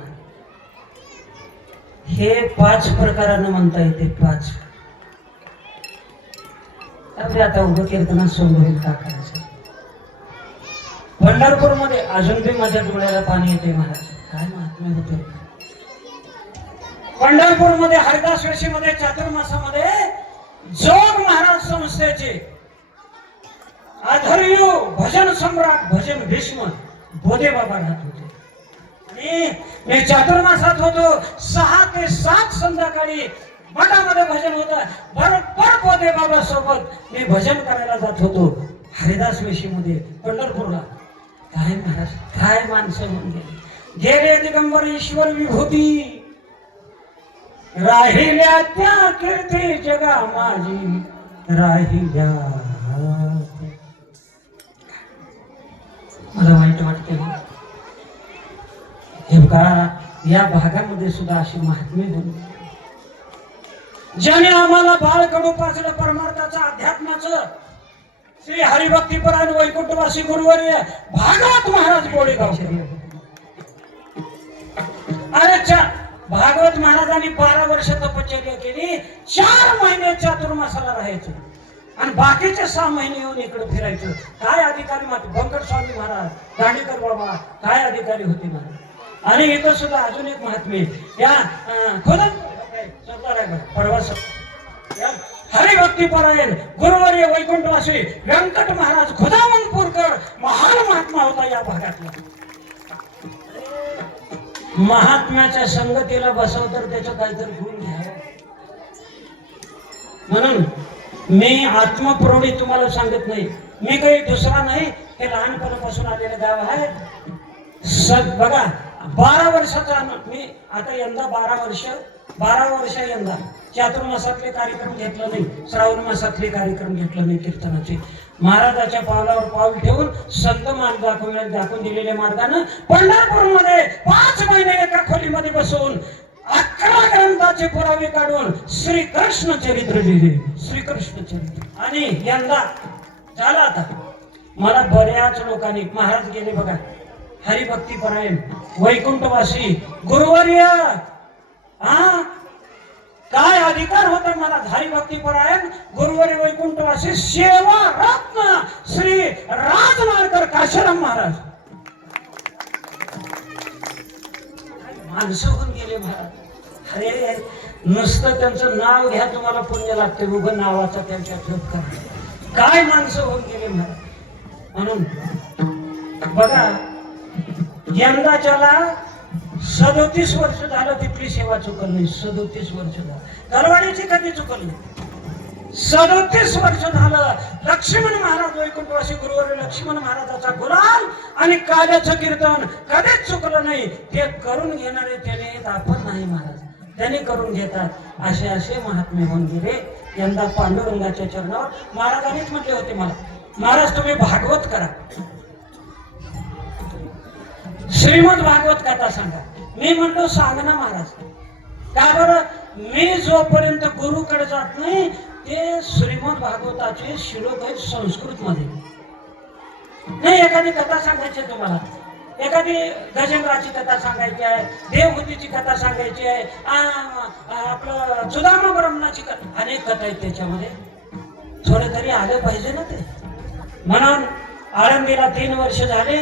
हे 5 प्रकारानं म्हणता येते. 5. अरे आता उभं कीर्तनात सोंग होईल का करायचं. पंढरपूरमध्ये अजून बी माझ्या डोळ्याला पाणी येते महाराज. काय महात्म्य होते. पंढरपूरमध्ये हरिदास वेशीमध्ये चातुर्मासामध्ये जोग महाराज संस्थेचे आधर्यू भजन सम्राट भजन भीष्म बोधे बाबा राहत होते. आणि मी चातुर्मासात होतो. 6 ते 7 संध्याकाळी मठामध्ये भजन होतं. बरोबर बोधे बाबा सोबत मी भजन करायला जात होतो हरिदास वेशीमध्ये पंढरपूरला. काय महाराज, काय माणसं होऊन गेले दिगंबर ईश्वर विभूती. राहिल्या त्या कीर्ती जगा माझी राहिल्या. मला वाईट वाटते. हे बघा या भागामध्ये सुद्धा अशी महात्मे होती ज्याने आम्हाला बाळकडू पाचलं परमार्थाचं अध्यात्माचं श्री हरिभक्तीपरायण वैकुंठवासी गुरुवर्य भागवत महाराज बोडेगाव. अरे भागवत महाराजांनी 12 वर्ष तपश्चर्या केली. 4 महिने चातुर्मासाला राहायचं आणि बाकीचे 6 महिने येऊन इकडे फिरायचं. काय अधिकारी बंकट स्वामी महाराज दांडेकर बाबा काय अधिकारी होते महाराज. आणि इथं सुद्धा अजून एक महात्मे या परवास हरिभक्तीपरायण गुरुवर्य वैकुंठवासी व्यंकट महाराज खुदावंतपूरकर महान महात्मा होता या भागातला. महात्म्याच्या संगतीला बसव तर त्याचं काहीतरी गुण घ्या. म्हणून मी आत्मप्रौढी तुम्हाला सांगत नाही. मी काही दुसरा नाही. हे लहानपणापासून आलेलं गाव आहे. बघा 12 वर्षाचा मी आता यंदा 12 वर्ष यंदा चातुर्मासातले कार्यक्रम घेतलं नाही. श्रावण मासातले कार्यक्रम घेतलं नाही कीर्तनाचे. महाराजाच्या पावलावर पाऊल ठेवून संत मार्ग दाखवून दिलेल्या मार्गानं पंढरपूरमध्ये 5 महिने एका खोलीमध्ये बसवून 11 ग्रंथाचे पुरावे काढून श्रीकृष्ण चरित्र लिहिले. श्रीकृष्ण चरित्र. आणि यंदा झाला आता मला बऱ्याच लोकांनी महाराज गेले बघा हरिभक्तीपरायण वैकुंठवासी गुरुवर्य. काय अधिकार होता मला. हरिभक्तीपरायण गुरुवर्य वैकुंठवासी सेवा रत्न श्री राजनाळकर काशीराम महाराज. माणसं होऊन गेले महाराज. अरे नुसतं त्यांचं नाव घ्या तुम्हाला पुण्य लागते. उभं नावाचा त्यांच्या जप करा. काय माणसं होऊन गेले महाराज. म्हणून बघा यंदाच्याला 37 वर्ष झालं तिथली सेवा चुकल नाही. 37 वर्ष झालं. गरवाडीची कधी चुकल नाही. 37 वर्ष झालं. लक्ष्मण महाराज वैकुंठवासी गुरुवर्य लक्ष्मण महाराजाचा गुलाम आणि काल्याचं कीर्तन कधीच चुकलं नाही. ते करून घेणारे त्याने आपण नाही महाराज. त्याने करून घेतात. असे महात्मे होऊन गेले. यंदा पांडुरंगाच्या चरणावर महाराजांनीच म्हटले होते मला महाराज तुम्ही भागवत करा. श्रीमद भागवत कथा सांगा. मी म्हणतो सांग ना महाराज. का बरं. मी जोपर्यंत गुरुकडे जात नाही ते श्रीमद भागवताचे श्लोक आहेत संस्कृत मध्ये. नाही एखादी कथा सांगायची आहे तुम्हाला. एखादी गजेंद्राची कथा सांगायची आहे. देवहूतीची कथा सांगायची आहे. आपलं सुदामा ब्रह्मणाची कथा. अनेक कथा आहेत त्याच्यामध्ये. थोडं तरी आलं पाहिजे ना ते. म्हणून आळंदीला 3 वर्ष झाले.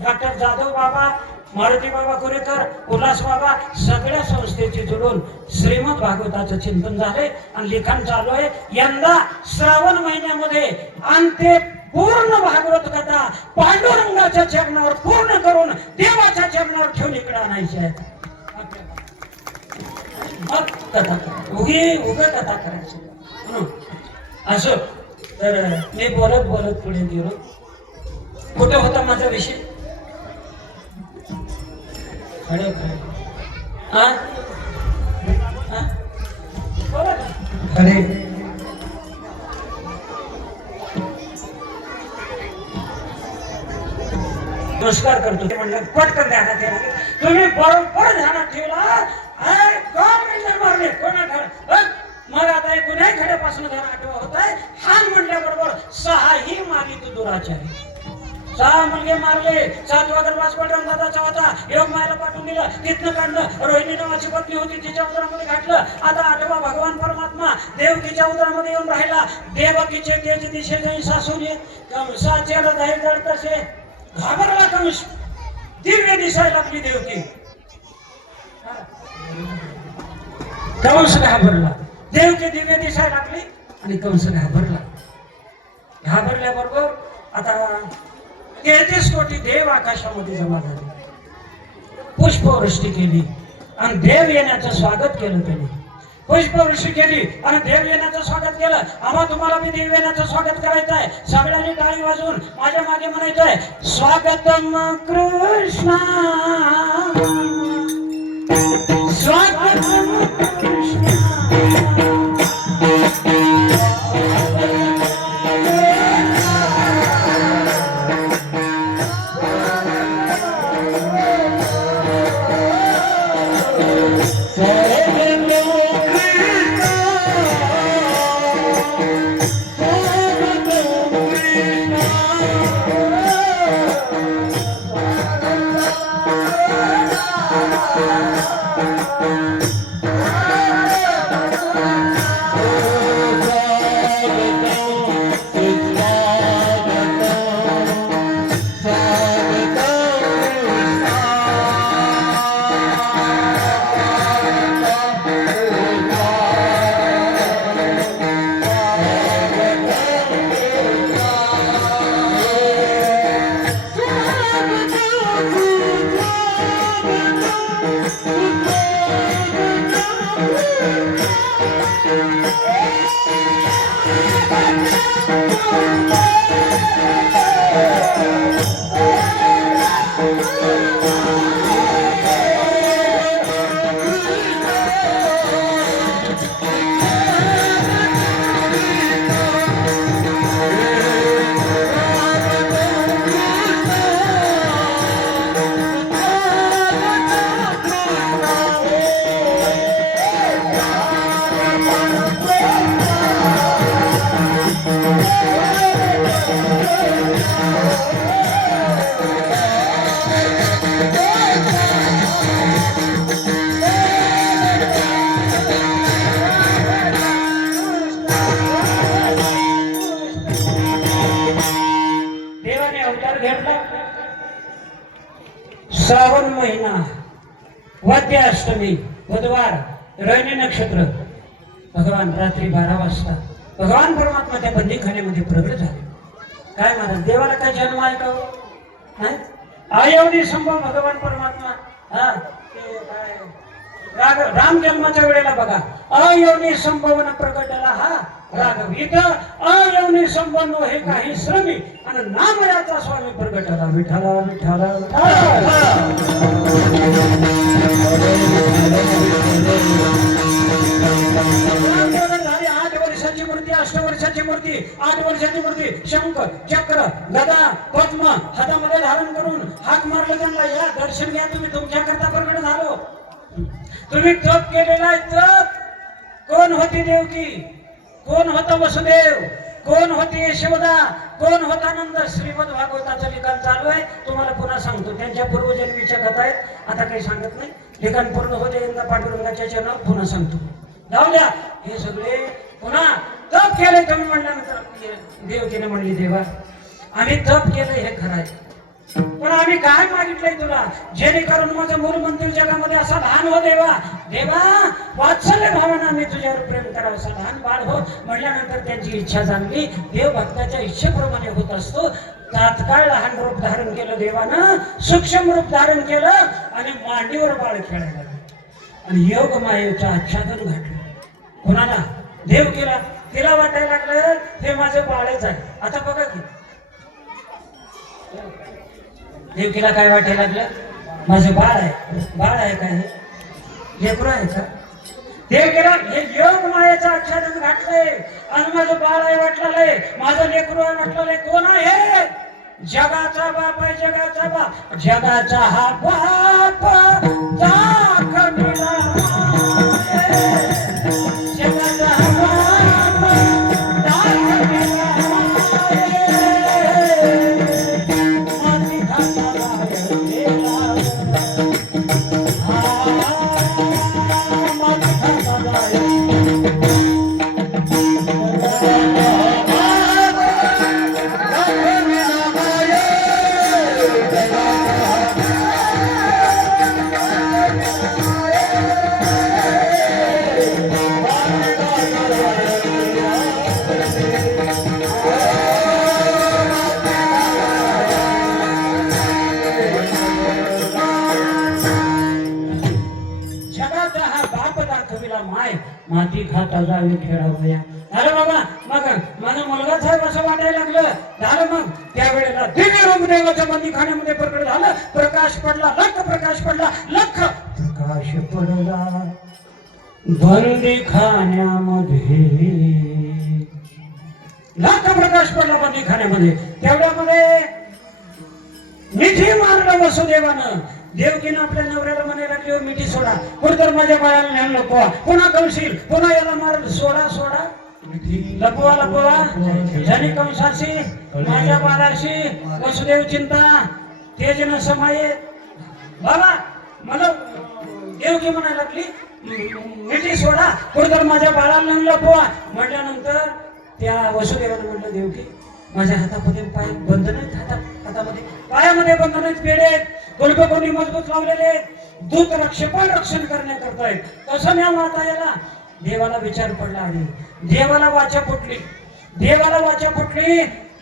डॉक्टर जाधव बाबा मारुती बाबा कुरेकर उल्हास बाबा सगळ्या संस्थेचे जोडून श्रीमद भागवताचं चिंतन झाले आणि लिखाण चालू आहे. यंदा श्रावण महिन्यामध्ये अंत्य पूर्ण भागवत कथा पांडुरंगाच्या चरणावर पूर्ण करून देवाच्या चरणावर ठेवून इकडे आणायची आहे. मग कथा उभे कथा करायची. असो तर मी बोलत पुढे गेलो. कुठे होता माझा विषय. खरे नमस्कार करतो ते म्हणलं पटकन ध्यानात येणार. तुम्ही बरोबर ध्यानात ठेवला. मारले कोणा मग आता कुणाही खड्यापासून ध्यान आठवा होत आहे. हान म्हणल्याबरोबर 6ही मागित दुराचारी. 6 मुलगे मारले, 7वा गर्भास पडला दादाचा होता, योग मायाला पाठवून दिलं, तिथनं काढलं, रोहिणी नावाची पत्नी होती तिच्या उदरामध्ये घातलं. आता 8वा भगवान परमात्मा देवकीच्या उदरामध्ये येऊन राहिला. देवकीचे तेज दिशे जाई सासूने कंसाचे हृदय जळतसे. घाबरला कंस, दिव्य दिसायला लागली देवकी. कंस घाबरला, देवकी दिव्य दिसायला लागली आणि कंस घाबरला. घाबरल्याबरोबर आता 33 कोटी देव आकाशामध्ये जमा झाले. पुष्पवृष्टी केली आणि देव येण्याचं स्वागत केलं. त्यांनी पुष्पवृष्टी केली आणि देव येण्याचं स्वागत केलं. आम्हा तुम्हाला मी देव येण्याचं स्वागत करायचं आहे. सगळ्यांनी टाळी वाजवून माझ्या मागे म्हणायचं आहे, स्वागतम कृष्ण स्वागतम कृष्ण. श्रावण महिना, वद्य अष्टमी, बुधवार, रोहिणी नक्षत्र. भगवान रात्री 12 वाजता भगवान परमात्मा त्या बंदीखान्यामध्ये प्रगट झाले. काय महाराज, देवाला काय जन्म आहे का हो? नाही. अयोनी संभव भगवान परमात्मा. हा ते काय राम जन्माच्या वेळेला बघा, अयोनी संभवन प्रगटला हा राघव. इथं अयोनी संबंध हे काही श्रमी आणि नाम याचा स्वामी प्रगटला. विठाला विठाला झाली 8 वर्षाची मूर्ती, 8 वर्षाची मूर्ती, 8 वर्षाची मूर्ती. शंख, चक्र, गदा, पद्म हातामध्ये धारण करून हाक मारलं त्यांना, या दर्शन घ्या, तुम्ही तुमच्या करता प्रगट झालो. तुम्ही तप केलेला आहे. तप कोण होती देवकी, कोण होता वसुदेव, कोण होती यशोदा, कोण होता नंद. श्रीमद भागवताचं लिखाण चालू आहे, तुम्हाला पुन्हा सांगतो. त्यांच्या पूर्वजन्मीच्या कथा आहेत, आता काही सांगत नाही. लिखाण पूर्ण होते एकदा पांडुरंगाच्या चरणावर, पुन्हा सांगतो. जाऊ द्या. हे सगळे पुन्हा तप केले तुम्ही म्हणल्यानंतर देवकीने म्हणली, देवा आम्ही तप केलंय हे खरं आहे, पण आम्ही काय मागितलंय तुला, जेणेकरून माझं मूल मंदिर जगामध्ये असा लहान हो देवा. देवा वात्सल्य भावना मी तुझ्यावर प्रेम करावं, असं लहान बाळ हो म्हणल्यानंतर त्यांची इच्छा झाली. देव भक्ताच्या इच्छेप्रमाणे होत असतो. तात्काळ लहान रूप धारण केलं देवानं, सूक्ष्म रूप धारण केलं आणि मांडीवर बाळ खेळायला लागलं आणि योग मायेचं आच्छादन घातलं. कोणाला? देव केला. तिला वाटायला लागलं हे माझं बाळच आहे. आता बघा की देवकीला काय वाटायला लागलं, माझं बाळ आहे. बाळ आहे काय, लेकरू आहे का? देवकीला हे योग मायेचं आच्छादन घातलंय आणि माझं बाळ आहे वाटलंय, माझं लेकरू आहे वाटलंय. कोण आहे? जगाचा बाप आहे, जगाचा बाप. जगाचा हा बाप दाखविला माये. जगाचा हा बाप दाखविला माये. आता जावी खेळावया. झालं बाबा, मग माझा मुलगाच आहे असं वाटायला लागलं. झालं मग त्यावेळेला दिव्य रूप देवाच्या बंदीखान्यामध्ये प्रकट झालं. प्रकाश पडला, लख प्रकाश पडला, लख प्रकाश पडला बंदीखान्यामध्ये. लाख प्रकाश पडला बंदीखान्यामध्ये. तेवढ्यामध्ये मिठी मारलं वसुदेवानं. देवकीनं आपल्या नवऱ्याला म्हणायला लागली, "हो मिठी सोडा, कुठतर माझ्या बाळाला न्यान लपवा, पुन्हा कळशील, पुन्हा याला मार, सोडा सोडा लपवा लपवा जनी कंसाशी माझ्या बाळाशी वसुदेव चिंता तेजन समाये." बाबा मला देवकी म्हणायला लागली, मिठी सोडा, कुठतर माझ्या बाळाला न्यान लपवा. म्हटल्यानंतर त्या वसुदेवानं म्हटलं, "देवकी माझ्या हातामध्ये पाय बंधन आहेत, हातामध्ये पायामध्ये बंधन आहेत, पेढे आहेत, कोणी मजबूत लावलेले आहेत, दूत रक्षण करण्याकरता आहेत. कसं न्यावं माता याला?" देवाला विचार पडला आणि देवाला वाचा फुटली.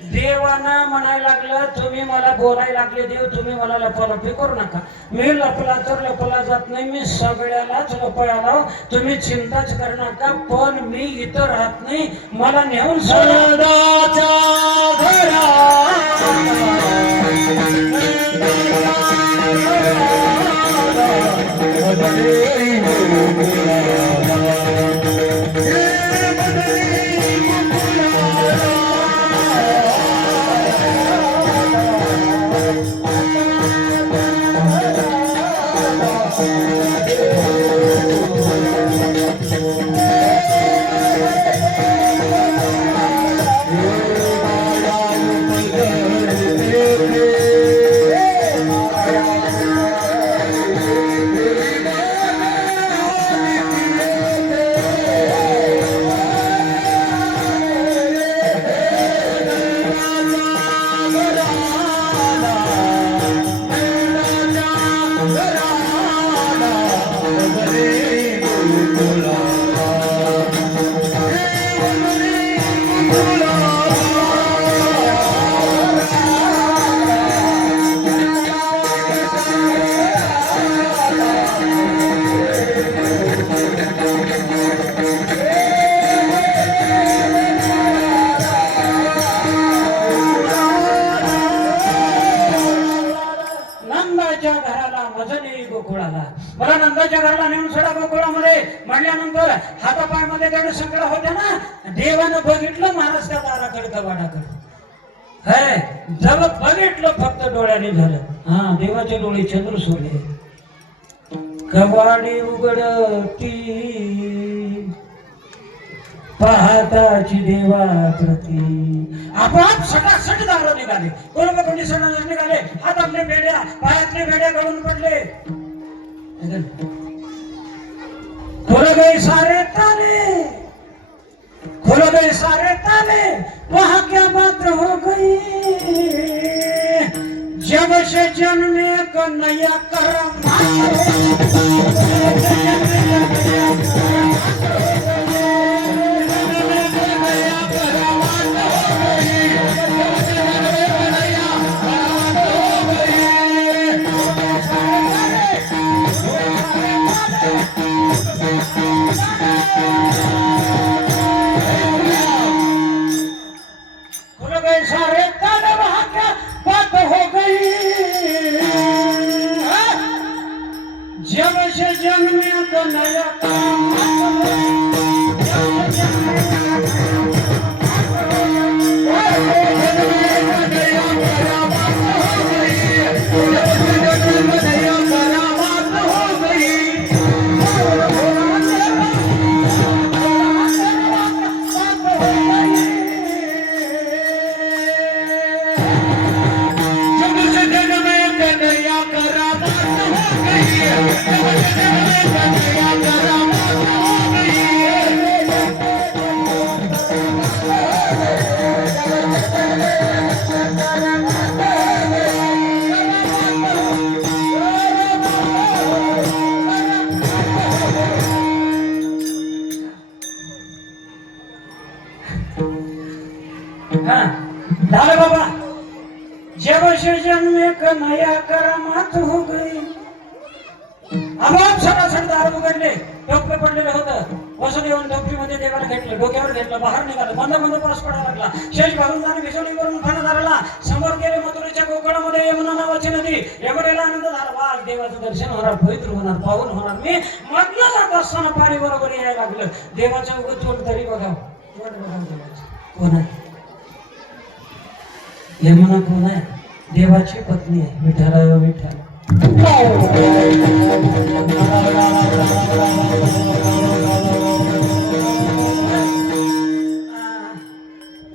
देवानं म्हणायला लागलं, "तुम्ही मला बोलायला लागले देव, तुम्ही मला लपालपी करू नका. मी लपला तर लपला जात नाही, मी सगळ्यालाच लपवायला. तुम्ही चिंताच करू नका, पण मी इथं राहत नाही, मला नेऊन सदाच्या मला नंदाच्या घराला नेऊन सोडा गोकुळामध्ये. म्हणल्यानंतर हातापायामध्ये तेवढे संकट होते ना, देवानं बघितलं महाराष्ट्रात दाराकडे कवाडाकडे. है जवळ बघितलं फक्त डोळ्याने झालं. हा देवाचे डोळे चंद्र सोडले. कवाडी उघडती पाहताची देवा प्रती. आपोआप सटासट दार निघाले, कोणी सटासट निघाले. हातातले बेड्या पायातले बेड्या गळून पडले. खुल गए सारे ताले, वहां क्या बात हो गई. जब से जन्मे कन्हैया करम सारे ताले, वहां क्या बात हो गई. जब से जन्मे कन्हैया बाबा. जब से जन्मे कन्हैया करामात हो गई. आपोआप सरासर दार उघडले, टोपलं पडलेलं होतं. वसुदेवन टोपलीमध्ये देवाला घेतलं, डोक्यावर घेतलं, बाहेर निघालं. मंद पाऊस पडायला लागला. शेष भागून भिसोडीवरून खाना धरला. समोर गेले मथुरेच्या गोकुळामध्ये यमुना नावाची नदी. यमुनेला आनंद झाला. वा, देवाचं दर्शन होणार, पवित्र होणार, पावन होणार. मी मधनं जात असताना पाणी बरोबर यायला लागलं. देवाचं उगत तोंड तरी बघा. कोण आहे? यमुना कोण आहे? देवाची पत्नी आहे. विठ्ठल विठ्ठल.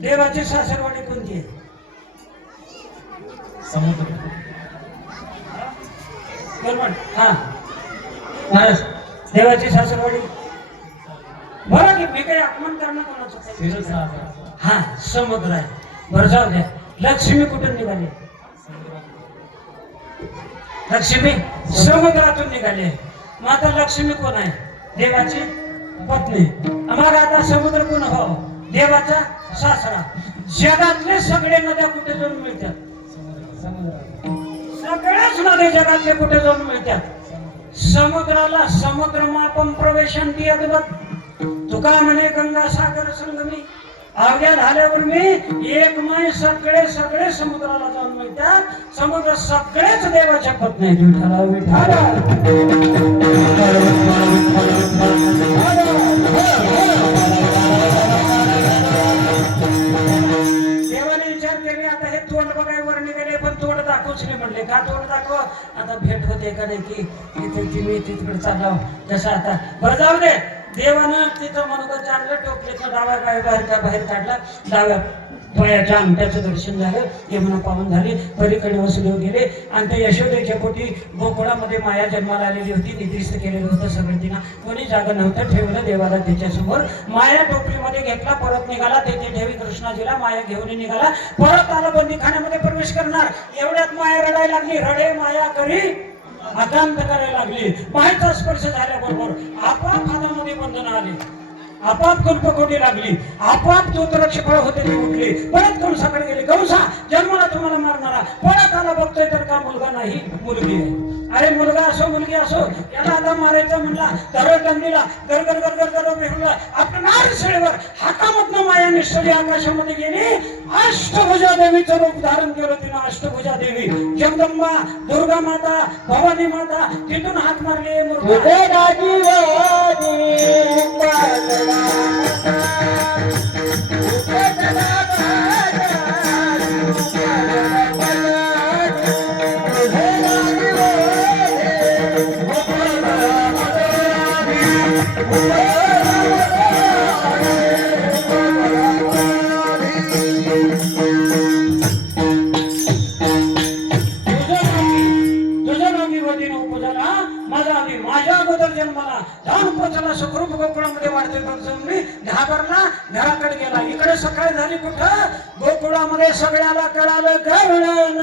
देवाची सासरवाडी कोणती आहे? समुद्र. बरोबर. हा, देवाची सासरवाडी. बरं की मी काही अपमान करणं कोणाचं? हा, समुद्र आहे. बरं, जाऊ द्या. लक्ष्मी कुठून निघाली? लक्ष्मी समुद्रातून निघाली. मग आता लक्ष्मी कोण आहे? देवाची पत्नी. मग आता समुद्र कोण? हो, देवाचा सासरा. जगातले सगळे नद्या कुठे जाऊन मिळतात? सगळ्याच नद्या जगातले कुठे जाऊन मिळतात? समुद्राला समुद्रमापम प्रवेशांती अद्भुत. तुका म्हणे गंगा सागर संगमी. अवघ्या झाल्यावर मी एक मै सगळे सगळे समुद्राला जाऊन मिळतात. समुद्र सगळेच देवाच्या पत्नी आहेत. विठ्ठला विठ्ठल. देवाने विचार केले, आता हे तोंड बघाय वर निघाले, पण तोंड दाखवूच नाही म्हणले. का तोंड दाखव? आता भेट होते का नाही की मी तिकडे चाललो कसं आता. बरं, जाऊ दे. देवानं तिथं मनोगत जाणलं. टोपलीतनं डाव्या पाय बाहेर काढला. डाव्या पायाच्या अंगठ्याचं दर्शन झालं. यमुना पावन झाली. पलीकडे वसुदेव गेले आणि त्या यशोदेच्या पोटी गोकुळामध्ये माया जन्माला आलेली होती. निद्रिस्त केलेलं होतं सगळं. तिनं कोणी जागा नव्हतं. ठेवलं देवाला त्याच्यासमोर. माया टोपलीमध्ये घेतला. परत निघाला. तेथे ठेवी कृष्णाजीला. माया घेऊन निघाला. परत आला. बंदीखान्यामध्ये प्रवेश करणार. एवढ्यात माया रडायला लागली. रडे माया करी आकांत करायला लागली. मायेचा स्पर्श झाल्याबरोबर आपोआप हातामध्ये बंधन आली. आपोआप कल्पकोटी लागली. आपोआप तोत्रक्षफळ होते ते उठले. परत कंसाकडे गेले. कंसा, जन्माला तुम्हाला मारणारा. परत आला. बघतोय तर का मुलगा नाही, मुलगी आहे. अरे मुलगा असो मुलगी असो, याला आता मारायचं म्हणला. दरड दंडीला गरगर गरगर गरगर भेटला. आपल्या नार शेळीवर हातामधनं माया निश्चली आकाशामध्ये गेली. अष्टभुजा देवीचं रूप धारण केलं तिनं. अष्टभुजा देवी, जगदंबा, दुर्गा माता, भवानी माता. तिथून हात मारले. माझ्या अगोदर जन्माला जाऊन पोचला. सुखरूप गोकुळामध्ये वाढते मी घाबरला. घराकडे गेला. इकडे सकाळ झाली. कुठं? गोकुळामध्ये सगळ्याला कळालं. गवळण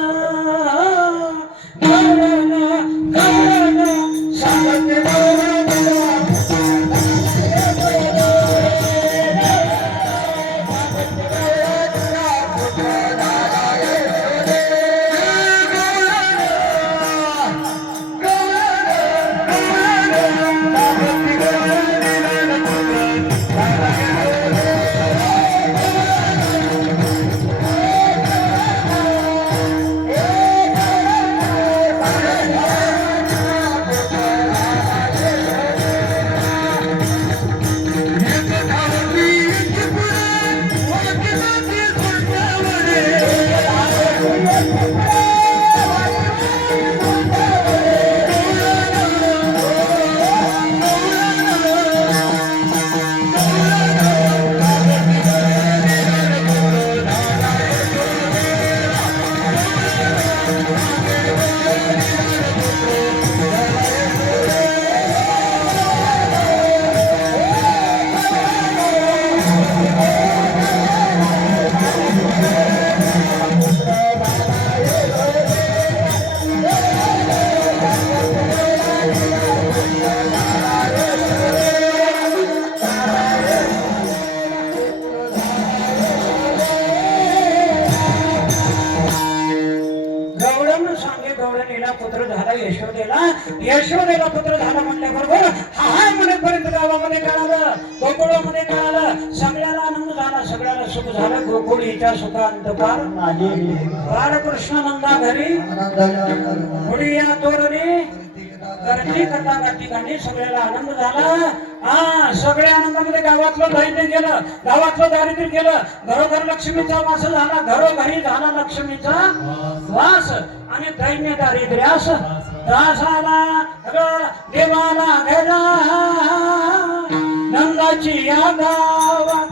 पुत्र झाला यशोदेला. यशोदेला पुत्र झाला म्हटल्याबरोबर हाय म्हणेपर्यंत गावामध्ये कळालं, गोकुळामध्ये कळालं, सगळ्याला आनंद झाला, सगळ्याला सुख झालं. गोकुळ हिच्या सुखांत पार बाळकृष्ण नंदा घरी पुढे या तोरणी करती कथा गाती गाणी, सगळ्याला आनंद झाला. हा सगळ्या आनंदामध्ये गावातलं दैन्य गेलं, गावातलं दारिद्र्य गेलं, घरोघर लक्ष्मीचा वास झाला, घरोघरी झाला लक्ष्मीचा वास आणि दैन्य दारिद्र्यास त्रास आला. देवाला घरा नंदाची या गावा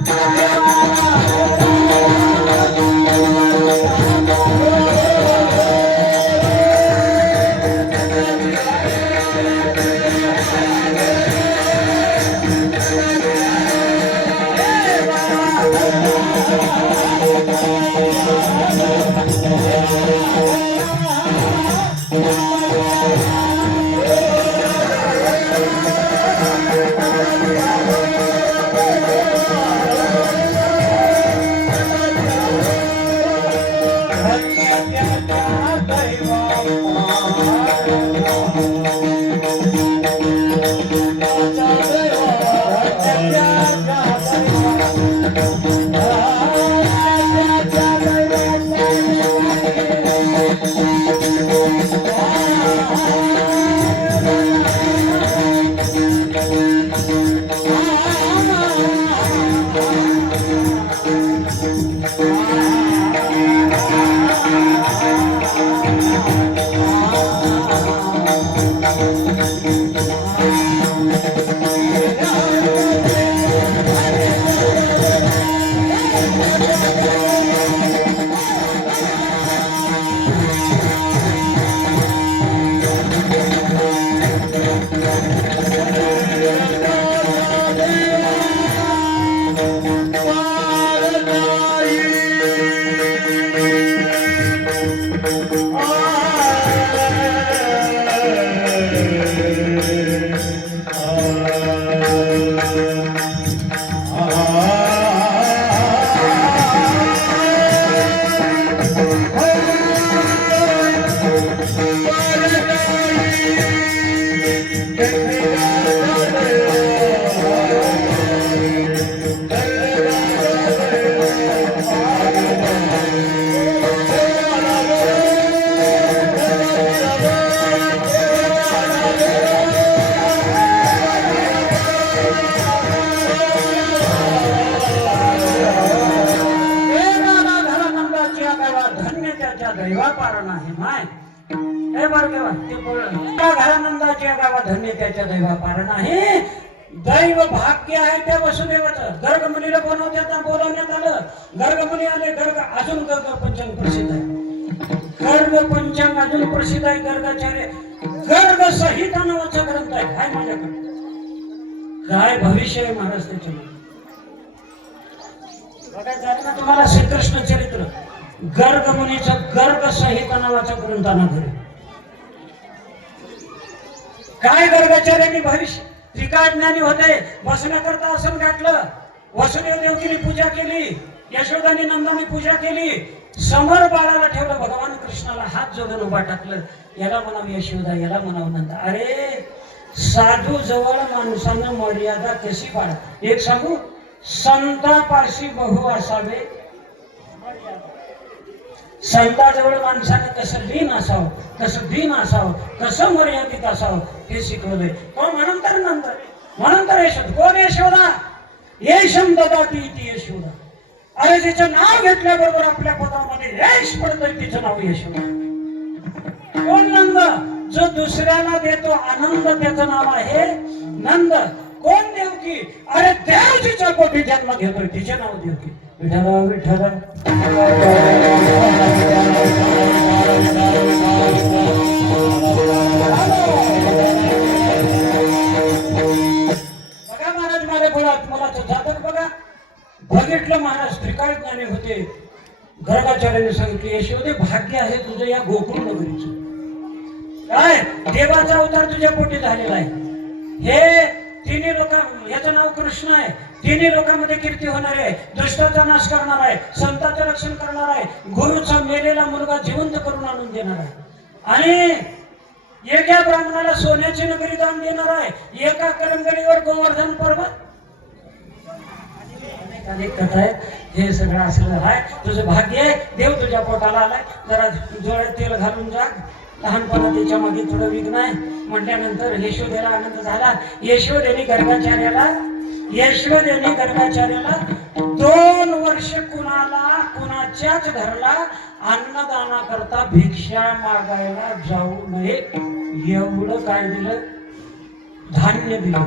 दैवापारण आहे माय. हे बरं केव्हा ते घरानंदाच्या गावा धन्य त्याच्या दैवापारण आहे. दैव भाग्य आहे त्या वसुदेवाचं. गर्ग मुनीला बोलवण्यात आलं. गर्ग मुनी आले. गर्ग अजून गर्ग पंचांग प्रसिद्ध आहे. गर्ग पंचांग अजून प्रसिद्ध आहे. गर्गाचार्य गर्ग संहिता नावाचा ग्रंथ आहे. काय माझ्याकडे काय भविष्य आहे महाराज त्याच्यामध्ये बघायचं आहे ना तुम्हाला. श्रीकृष्ण चरित्र गर्ग मुनीचं गर्ग संहिता नावाचा ग्रंथाना घरी काय गर्गाचार्यांनी भविष्य त्रिकाळ ज्ञानी होते. बसण्याकरता आसन गाठलं. वसुदेव देवकीने पूजा केली. यशोदाने नंदाने पूजा केली. समोर बाळाला ठेवलं. भगवान कृष्णाला हात जोडून उभा टाकलं. याला म्हणावं यशोदा, याला म्हणावं नंदा. अरे साधू जवळ माणसानं मर्यादा कशी पाळा. एक सांगू, संतापाशी बहु असावे. संताजवळ माणसानं कसं लीन असावं, कसं दीन असावं, कसं मर्यादित असावं हे शिकवलंय. कोण म्हणून तर नंतर म्हणून तर यशोदा. कोण यशोदा? येशम ददाती इति यशोदा. अरे तिचं नाव घेतल्याबरोबर आपल्या पदामध्ये यश पडतंय. तिचं नाव यशोदा. कोण नंद? जो दुसऱ्याला देतो आनंद त्याचं नाव आहे नंद. कोण देवकी? अरे देव तिच्या पोटी जन्म घेतोय तिचे नाव देवकी. विठ्ठल विठ्ठल बघा महाराज माझ्या बोलात मला जातक बघा. बघितलं महाराज त्रिकाळ ज्ञानी होते. गर्गाचार्याने सांगितले यशोदे भाग्य आहे तुझं या गोकुळ नगरीचं. काय देवाचा अवतार तुझ्या पोटी झालेला आहे. हे तिन्ही लोक याचं नाव कृष्ण आहे. तिन्ही लोकांमध्ये कीर्ती होणार आहे. दुष्टाचा नाश करणार आहे. संतांचं रक्षण करणार आहे. गुरुचा मेलेला मुलगा जिवंत करून आणून देणार आहे. आणि एका ब्राह्मणाला सोन्याची नगरी दान देणार आहे, एका कलंगडीवर गोवर्धन पर्वत. अनेक कथा आहेत. हे सगळं असलं आहे. तुझं भाग्य आहे, देव तुझ्या पोटाला आलाय. जरा डोळ्यात तेल घालून जाग. लहानपणा त्याच्या मागे थोडं विघ्न आहे म्हटल्यानंतर यशोदेला आनंद झाला. यशोदेने गर्गाचार्याला 2 वर्ष कुणाच्याच घरला अन्नदाना करता भिक्षा मागायला जाऊ नये एवढं काय दिलं? धान्य दिलं,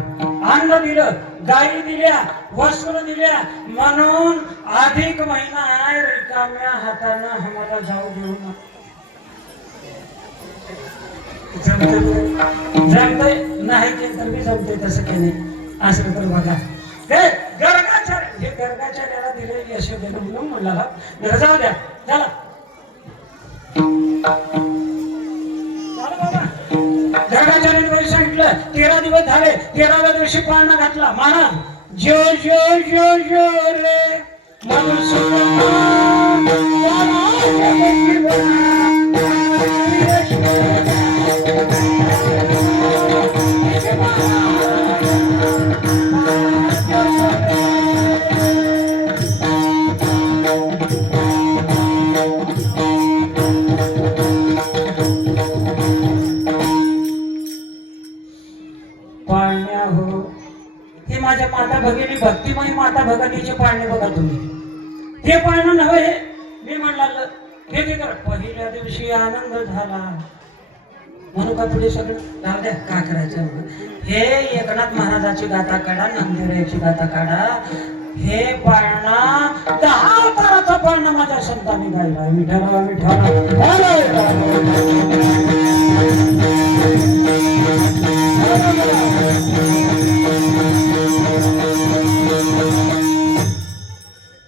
अन्न दिलं, गायी दिल्या, वस्त्र दिल्या. म्हणून अधिक महिना आहे, रिकाम्या हातानं आम्हाला जाऊ देऊ नका. जमतंय नाही ते तर मी जमतंय तसं काही नाही. असं तर बघा हे गर्गाचार्याला दिले यशोदेनं म्हणून म्हणला जाऊ द्या. चला बाबा. गर्गाचार्याने सांगितलं 13 दिवस झाले. 13व्या दिवशी पाळणा घातला. महाराज जो जो जो जो रे पाळण्या हो. हे माझ्या माता भगिनी भक्तिमय माता भगिनीचे पाळणे बघा तुम्ही. हे पाळणं नव्हे, मी म्हणला हे ते कर. पहिल्या दिवशी आनंद झाला म्हणून का पुढे सगळं राहू द्या. का करायचं? हे एकनाथ महाराजाची गाथा काढा, नामदेवाची गाथा काढा. हे पाळणा 10 अवताराचा पाळणा माझ्या संतांनी गायला. विठ्ठला विठ्ठला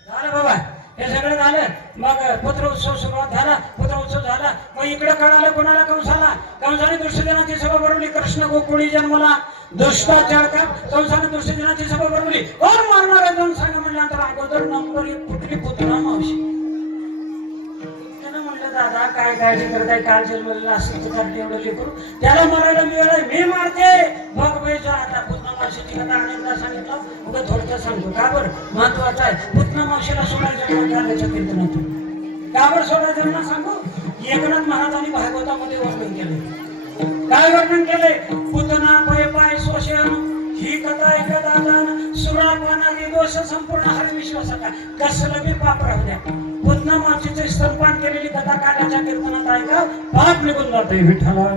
झालं बाबा. हे सगळं झालं. मग पुत्र उत्सव सुरुवात झाला. पुत्र उत्सव झाला. मग इकडे कळालं कोणाला? कंसाने दुष्टजनाची सभा भरवली. कृष्ण गोकुळी जन्मला. दुष्टाचार का कंसाने दुष्टजनाची सभा भरवली. कोण मारणार आहे? जाऊन सांगा म्हणल्यानंतर अगोदर नंबर 1 कुठली? पुतना मावशी. त्यानं म्हणलं दादा काय काळजी करताय? काल जन्मलेला असेल तर एवढं लेकरू त्याला मारायला मिळालं. मी मारते बघ बेजा. आता पुतना मावशीची कथा अनेकदा सांगितलं. उगा थोडक्यात सांगतो. का बरं महत्वाचं आहे. पुतना मावशीला सोडायचं त्याच्या कीर्तनातून. का बरं सोडायचं ना सांगू. एकनाथ महाराजांनी भागवतामध्ये वर्णन केले. काय वर्णन केले? पुतना पय पाय शोषण ही कथा ऐकता सुरापाना दोष संपूर्ण हरिविश्वासाचा कसलं बी पाप राहू द्या. पुतना मावशीचे स्तनपान केलेली कथा काल्याच्या कीर्तनात ऐका. पाप निघून जाते. विठ्ठला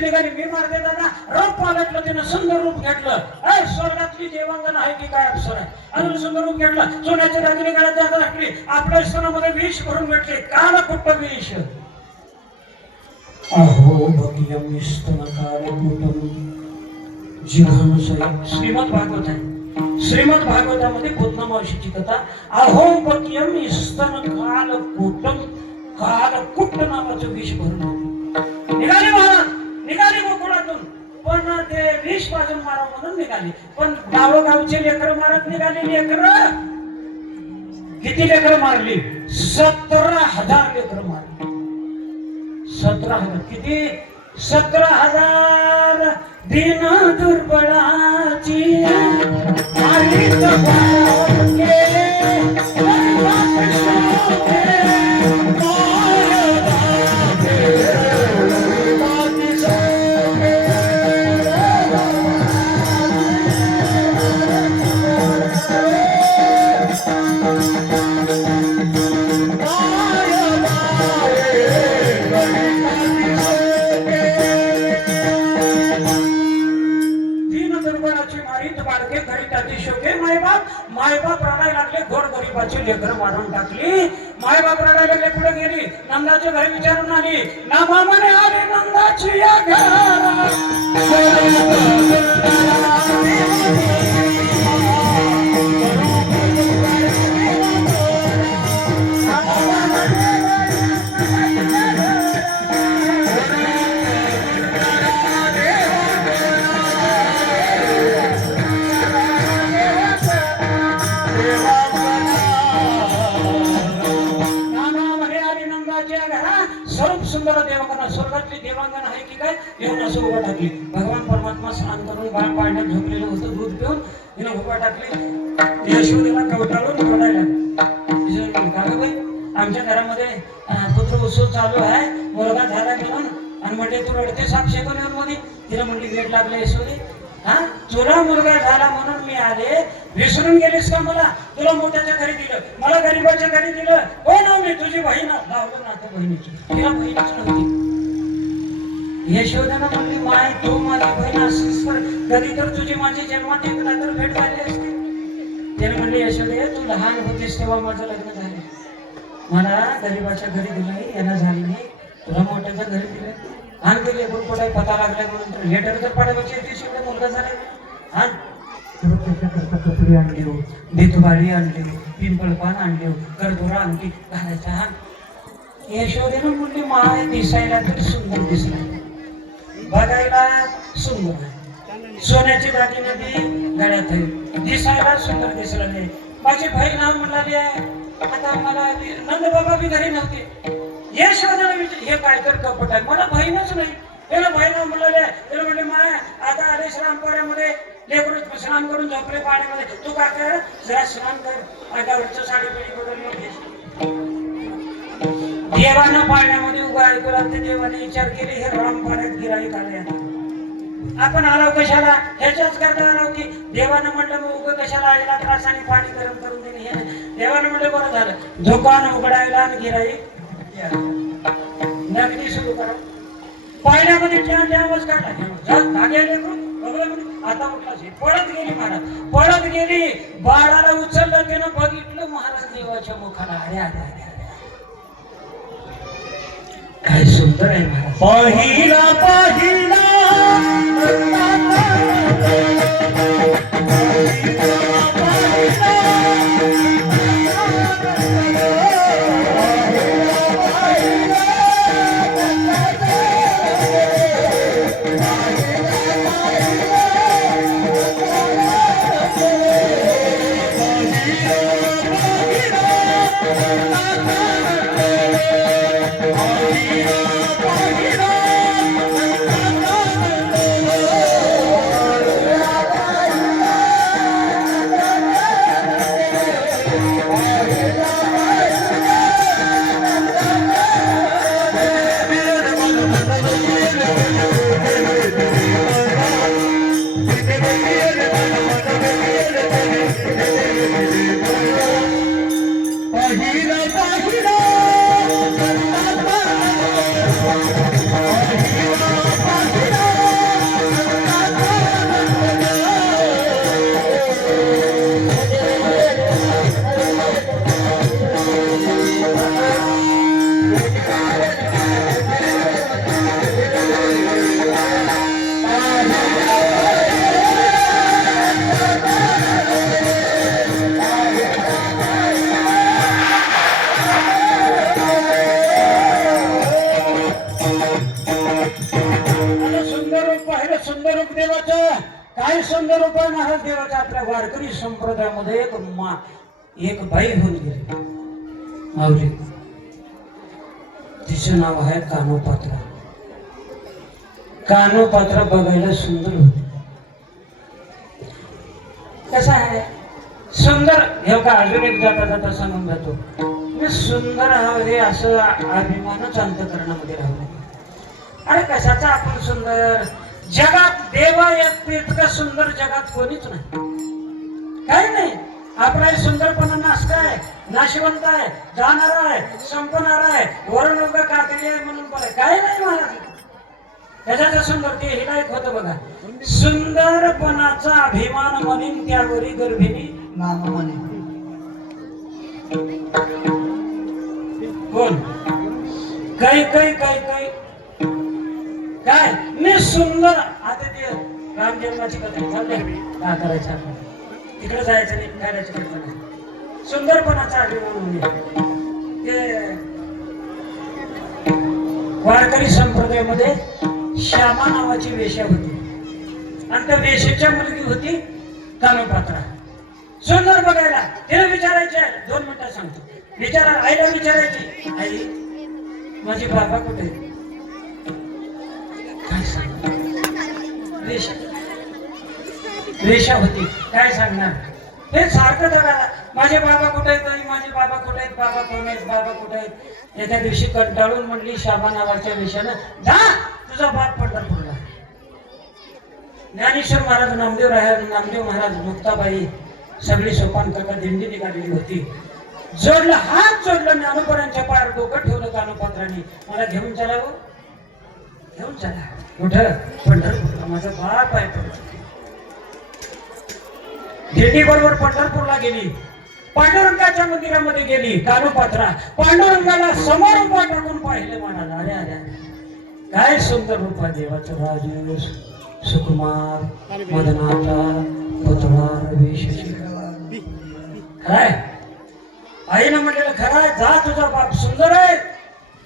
निघाली. मी मारते दादा. रूप पालटलं त्यानं. सुंदर रूप घेतलं. स्वर्गातली देवांगण आहे की काय अप्सर आहे. अजून सुंदर रूप घेतलं. सोन्याच्या दागिने गळ्यात जागा टाकली. आपल्या स्तनामध्ये विष भरून भेटले. काल कुठं विष? अहो भगियम स्तनकाल कुटम जिघांसय. श्रीमद भागवत आहे. श्रीमद भागवतामध्ये पुतना मावशीची कथा. अहो भगियम स्तनकाल कुटम. काल कुट नावाचं विष भरून निघाले महाराज. निघाली गोकुळातून. पण ते विष पाजून मारा म्हणून निघाली. पण गावोगावचे लेकर मारत निघाली. लेकर किती लेकर मारली? 17,000 लेकर मारली. 17,000 किती? 17,000 दिन दुर्बळाची मायबाप रडायला लागले. गोर गरीबाची लेकर मारून टाकली. मायबाप रडायला लागले. पुढे गेली. नंदाच्या घरी विचारून आली. ना मामाने आली नंदाची या घरात. देवांगण स्वर्गातली देवांगण आहे की काय येऊन असं उभा टाकली. भगवान परमात्मा स्नान करून बाळ पाळण्यात झोपलेलं होतं, दूध पिऊन तिने उभा टाकली. यशोदेला कवटाळून रडायला. यशोदे म्हणली, का गं बाई, आमच्या घरामध्ये पुत्र उत्सव चालू आहे, मुलगा झाला म्हणून, आणि म्हणजे तू रडते साप शेकून येऊन मध्ये. तिला म्हणली वेट लागले यशोदे, हा तुला मुलगा झाला म्हणून मी आले, विसरून गेलीस का मला? तुला मोठ्याच्या घरी दिलं, मला गरीबाच्या घरी दिलं. हो ना, मी तुझी बहीण लावलं ना त्या बहिणीची. तिला बहीणच नव्हती. यशोदानं म्हणली, माय तू माझी बहीण असतीस तर कधी तर तुझी माझी जन्मात एकदा तर भेट झाली असती. त्याने म्हणले, यशोदे तू लहान होतीस तेव्हा माझं लग्न झालं, मला गरीबाच्या घरी दिलं, यांना झालं नाही, तुला मोठ्याच्या घरी दिलं. आणि ते लेकरू कुठे पता लागलाय म्हणून तर लेटर तर पाठवायची येते, शेवटे मुलगा झालाय. हा त्याच्याकरता कपडे आणले हो, बेतुबाळी आणली, पिंपळपान आणले हो, करदोरा आणली घालायचा. हा यशोदेनं म्हणली, माय दिसायला तरी सुंदर दिसला, बघायला सुंदर आहे, सोन्याची दागिने बी गळ्यात आहे, दिसायला सुंदर दिसला नाही. माझी बहीण नाव म्हणाली आहे. आता मला नंद बाबा बी घरी नव्हते. यशोदेला विचार, हे काय तर कपट आहे, मला बहीणच नाही. त्याला बहीण म्हणाले, त्याला म्हणले, माय आता आले श्रामपोऱ्यामध्ये, लेकरू स्नान करून झोपले पाण्यामध्ये, तू काय कर, जरा स्नान कर, अंगावरचं साडी पिढी बदलली. देवानं पाण्यामध्ये उभा ऐकू लागते. देवाने विचार केले, हे रामपाड्यात गिराईक आले, आपण आलो कशाला, ह्याच्याच करता आलो की. देवानं म्हटलं, मग उगं कशाला आईला त्रास आणि पाणी गरम करून दिले. हे देवानं म्हटलं, बरं झालं, दुकान उघडायला आणि गिराईक नगदी सुरू करा. पाण्यामध्ये आवाज काढला, आता उठला, पळत गेली महाराज, पळत गेली. बाळाला उचललं, त्यानं बघितलं महाराज देवाच्या मुखाला. अरे अरे अरे काय सुंदर आहे महाराज. पाहिला पाहिला काय सुंदर उपाय महाराज देवाच्या. आपल्या वारकरी संप्रदायामध्ये एक बाई होऊन गेली माऊली, तिचं नाव आहे कानोपात्रा. कानोपात्रा बघायला सुंदर होती. कसं आहे सुंदर, हे का अजून एक जाता जाता सांगून जातो, मी सुंदर हे असं अभिमानच अंतकरणामध्ये राहू. अरे कशाचा आपण सुंदर, जगात देवा इतकं सुंदर जगात कोणीच नाही, काही नाही. आपला सुंदरपणा नाशक आहे, नाशवंत आहे, जाणार आहे, संपणार आहे, वरून उभं काकडी आहे म्हणून बोलाय, काही नाही महाराज. कशाचं सुंदर ते हिला एक होतं बघा, सुंदरपणाचा अभिमान म्हणून त्यावरी गर्भिणी नाम म्हणे. कोण काही काही काही काही काय मी सुंदर. आता ते राम जन्माची कथा चालले, काय करायचं आपण तिकडे जायचं नाही, करायचं नाही. सुंदरपणाचा अभिमान म्हणजे ते वारकरी संप्रदायामध्ये श्यामा नावाची वेश्या होती, आणि त्या वेश्याच्या मुलगी होती कानोपात्रा. सुंदर बघायला. तिला विचारायचे, 2 मिनिटात सांगतो, आईला विचारायची, आई माझे बाबा कुठे, रेषा होती. काय सांगणार हे सारखं दगा माझे बाबा कुठे आहेत आई, माझे बाबा कुठे आहेत, बाबा कोण आहेत, बाबा कुठे आहेत. एका दिवशी कंटाळून म्हणली शाबा नावाच्या वेशानं जा तुझा बाप पंढरपूरला. ज्ञानेश्वर महाराज, नामदेव महाराज, मुक्ताबाई सगळी सोपान काका दिंडी निघालेली होती. जोडलं, हात जोडलं, ज्ञानोबरांच्या पायावर डोकं ठेवलं कानोपात्राने. मला घेऊन चलावं, घेऊन चला. कुठं? पंढरपूरला. माझा बाप आहे पंढरपूर. दिंडी बरोबर पंढरपूरला गेली. पांडुरंगाच्या मंदिरामध्ये गेली कानोपात्रा. पांडुरंगाला समोर उभा टाकून पाहिले. म्हणाला अरे अरे काय सुंदर रूप आहे देवाचं. राजेश सुकुमार मदनाचा पुतळा वेश. खराय आईनं म्हटलेलं खरं आहे. जा तुझा बाप सुंदर आहे.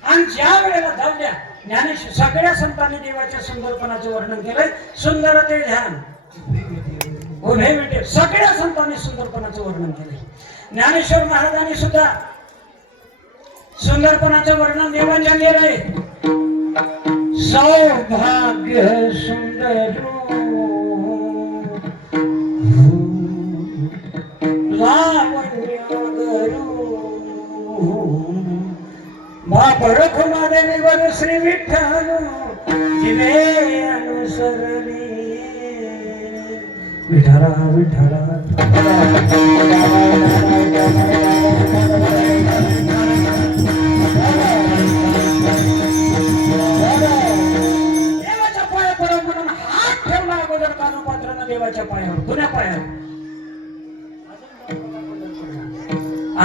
आणि ज्या वेळेला धावल्या ज्ञानेश्वर सगळ्या संतांनी देवाच्या सुंदरपणाचं वर्णन केलंय. सुंदर ते ध्यान उभे मिटे सगळ्या संतांनी सुंदरपणाचं वर्णन केलंय. ज्ञानेश्वर महाराजांनी सुद्धा सुंदरपणाचं वर्णन देवाच्या केलंय. सौभाग्य सुंदर लावण्य गरू बापरख मादेवीवर श्री विठ्ठल जिने अनुसरली. विठ्ठला विठ्ठला देवाच्या पाया पडा म्हणून हात ठेवला अगोदर कानोपात्रानं देवाच्या पायावर, जुन्या पायावर.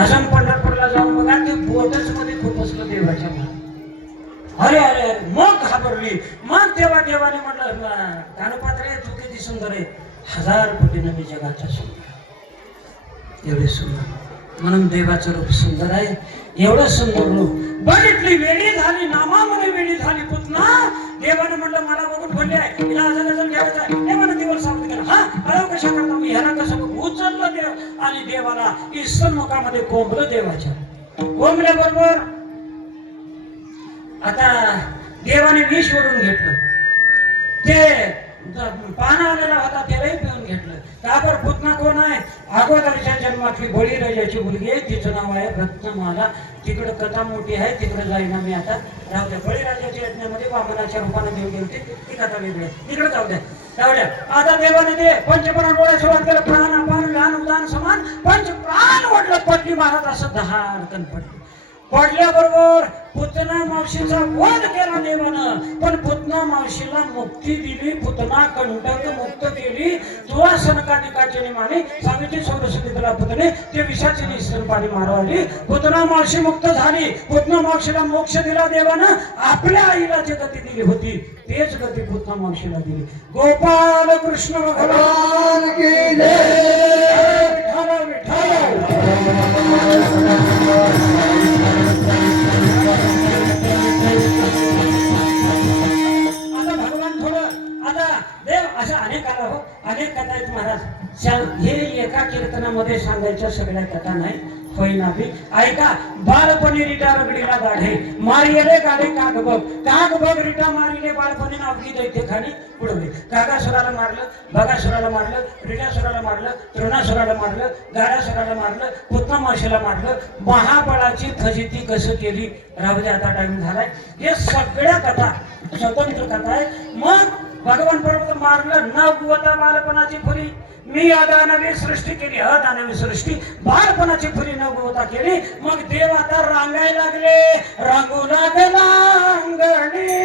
अजून पंढरपूरला जाऊन बघा ते बोटच मध्ये खुपसलं देवाच्या पाया. अरे अरे अरे मग घाबरली. मग देवाने म्हटलं कानोपात्र तू किती सुंदर आहे. 1000 कोटीनं मी जगाचा सुंदर. एवढे सुंदर म्हणून देवाचं रूप सुंदर आहे. एवढं सुंदर रूप बघितली वेळी झाली. नामामध्ये वेळी झाली पुतना. देवाने म्हटलं मला बघून बोलले आहे हिला अजून घ्यायचं आहे. देवाने देवाला सांगून गेला हा अरे कशा करता मी ह्याला कसं उचललं देव. आणि देवाला ईश्वर मुखामध्ये कोंबलं. देवाच्या कोंबल्याबरोबर आता देवाने विष ओढून घेतलं. ते पान आलेला होता त्यालाही पिऊन घेतलं. त्यावर पुतना कोण आहे? अगोदरच्या जन्मातली बळीराजाची मुलगी आहे. तिचं नाव आहे रत्नमाला. तिकडं कथा मोठी आहे, तिकडे जाईना मी आता. राहू द्या. बळीराजाच्या यज्ञामध्ये वामनाच्या रूपाने देव गेलते ती कथा वेगळी आहे. तिकडे जाऊ द्या. जाऊ द्या. आता देवाने ते पंचप्राण डोळ्या सुरुवात केलं. प्राण अपान ज्ञान उदान समान पंच प्राण वाटलं. पडली महाराज असं 10 कण पडली. पडल्याबरोबर पुतना मावशीचा वध केला देवानं. पण पुतना मावशीला मुक्ती दिली. पुतना कंटक मुक्त केली. तुला सनकादिकाचे निमाने सावित्री सरस्वती तुला पुतणे ते विषाची निस्तन पाणी मारवली. पुतना मावशी मुक्त झाली. पुतना मावशीला मोक्ष दिला देवानं. आपल्या आईला जे गती दिली होती तेच गती पुतना मावशीला दिली. गोपाल कृष्ण भगवान की जय. विठ्ठल विठ्ठल. अशा अनेक कथा हो, अनेक कथा आहेत महाराज. हे एका कीर्तनामध्ये सांगायच्या सगळ्या कथा नाही. होईना बी ऐका. बालपणी रिटा रगडीला गाढे मारिले गाडे काग बघ रिटा मारिले बालपणी नावकी दैते खाली उडवले. कागासुराला मारलं, बगासुराला मारलं, रिटासुराला मारलं, तृणासुराला मारलं, गाडासुराला मारलं, पुतना मावशीला मारलं. महाबळाची फजिती कसं केली. राहू दे आता टाइम झालाय. हे सगळ्या कथा स्वतंत्र कथा आहे. मग भगवान पर्वत मारलं. नववता बालपणाची फुरी मी अदानवी सृष्टी केली. अदानवी सृष्टी बालपणाची फुरी नववता केली. मग देव आता रांगायला लागले. रांगू लागला अंगणी.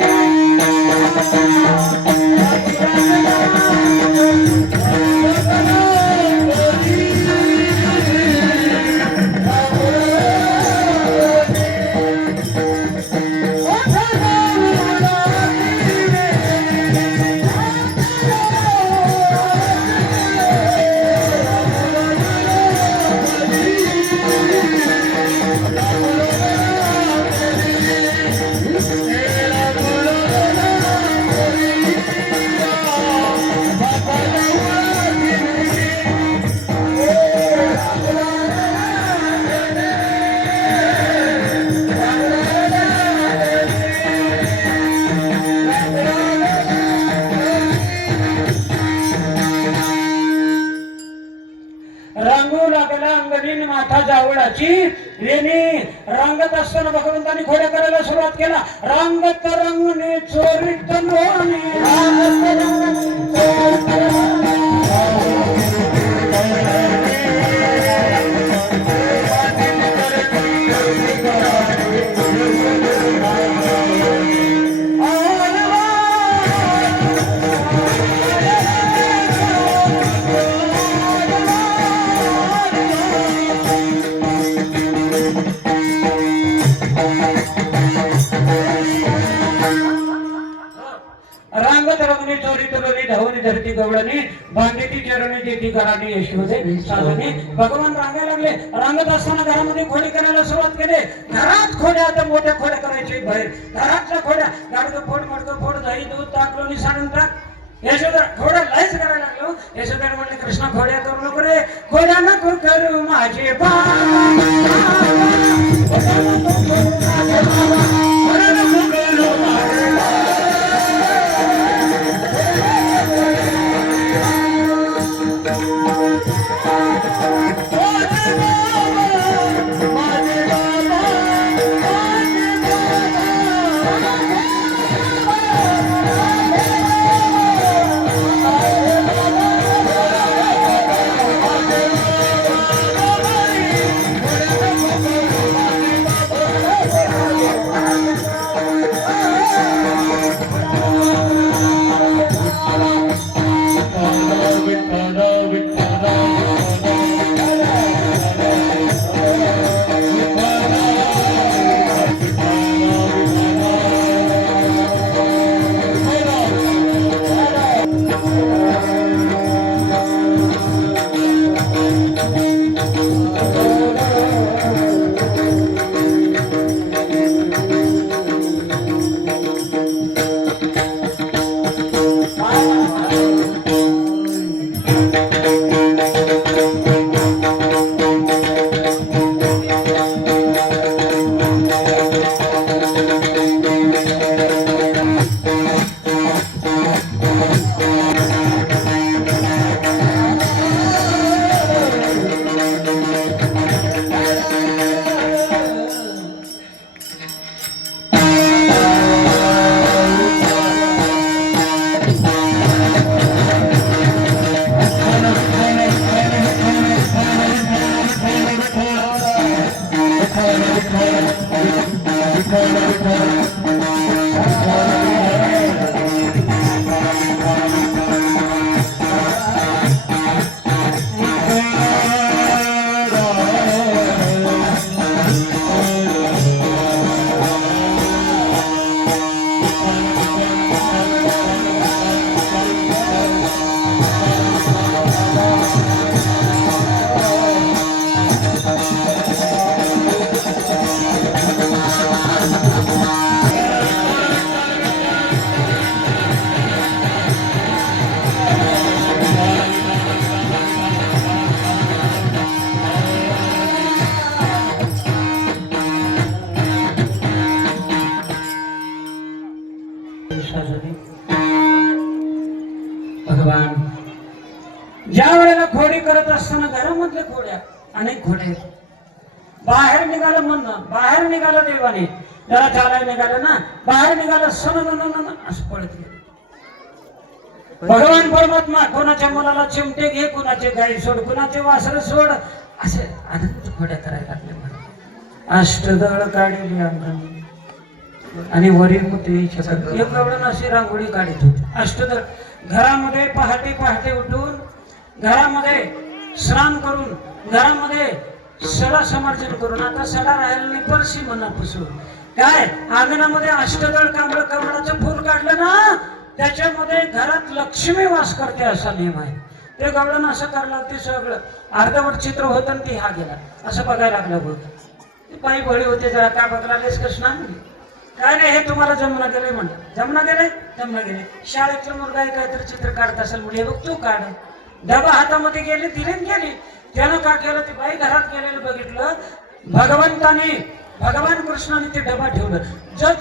घराची वेणी रांगत असताना भगवंतांनी घोड्या करायला सुरुवात केला. रांगत रंगणे चोरीत नोणे, रांगत रंगणे चोरी तुरवली धावणी धरती गवळणी बांधेती चरणी देती घराणी यशोदे साधने. भगवान रांगायला लागले. रांगत असताना घरामध्ये खोडी करायला सुरुवात केली. घरात खोड्या आता मोठ्या खोड्या करायच्या बाहेर. घरातल्या खोड्या गाडगं फोड मडकं फोड दही दूध ताक लोणी साडून टाक. यशोदा खोड्या लयच करायला लागलो. यशोदा म्हणले कृष्णा खोड्या करू नको रे, खोड्या नको करू माझे भगवान ज्या वेळेला खोडी करत असताना घरामधल्या खोड्या अनेक खोड्या बाहेर निघालं म्हणणं, बाहेर निघालं देवाने जरा चालायला निघालं ना, बाहेर निघालं सन असं पळत गेलं. भगवान परमात्मा कोणाच्या मुलाला चिमटे घे, कोणाचे गाई सोड, कोणाचे वासर सोड, असे अनंत खोड्या करायला लागले. अष्टदळ काढली अंगाने आणि वरील होते एक गवळण अशी रांगोळी काढत होती. अष्टदळ घरामध्ये पहाटे पहाटे उठून घरामध्ये स्नान करून घरामध्ये सडा समर्जन करून, आता सडा राहिला नाही परशी मनापासून काय अंगणामध्ये अष्टदळ कमळाचं फूल काढलं ना, त्याच्यामध्ये घरात लक्ष्मी वास करते असा नियम आहे. ते गवळण असं करायला ते सगळं अर्धवट चित्र होतं आणि ते हा गेला असं बघायला लागलं बघ. पायी बळी होते जरा का बघलालेस कृष्णा काय नाही, हे तुम्हाला जमना गेलंय म्हणलं. जमना गेले शाळेतलं मुलगा आहे काहीतरी चित्र काढत असेल म्हणजे बघ तू काढ. डबा हातामध्ये गेली गेली त्यानं का केलं, ती बाई घरात गेलेलं बघितलं. भगवान कृष्णाने ते डबा ठेवलं.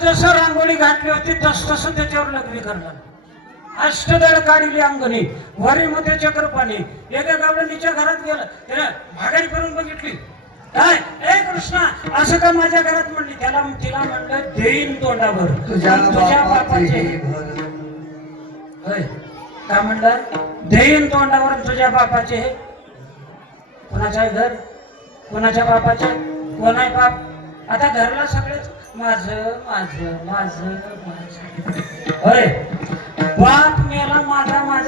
जसं रांगोळी घातली होती तस त्याच्यावर लग्न करलं. अष्टदळ काढली अंगणी वरी मध्ये चक्रपाणी. एका गावडणीच्या घरात गेलं, त्याला भागाई करून बघितली. काय ए कृष्णा असं का माझ्या घरात म्हणली तिला म्हणलं देईन तोंडावर तुझ्या बापाचे घर होय का म्हणलं देईन तोंडावर तुझ्या बापाचे हे कोणाचं आहे घर कोणाच्या बापाचे कोण आहे बाप आता घरला सगळेच माझं माझं माझं माझं होय बाप मेला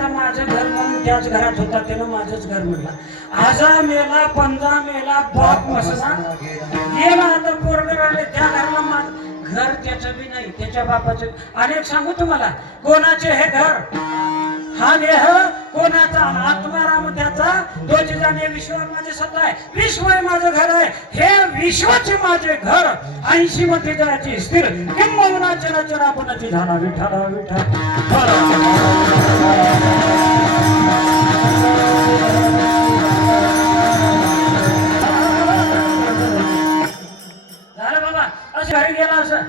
माझं घर म्हणून त्याच घरात होता त्यानं माझंच घर म्हणला आजा मेला पंजा मेला बाप मसना गेला आता पोरग आले त्या घराला माझ घर त्याचं बी नाही त्याच्या बापाचं अनेक सांगू तुम्हाला कोणाचे हे घर हा देह कोणाचा आत्माराम त्याचा तोच जाणे विश्व माझे सत्ता आहे विश्व हे माझं घर आहे हे विश्वाचे माझे घर 80 मध्ये जायची स्थिर किंबहुना चराचरा आपणाची झाला विठाला विठा झालं बाबा असं घरी गेला असं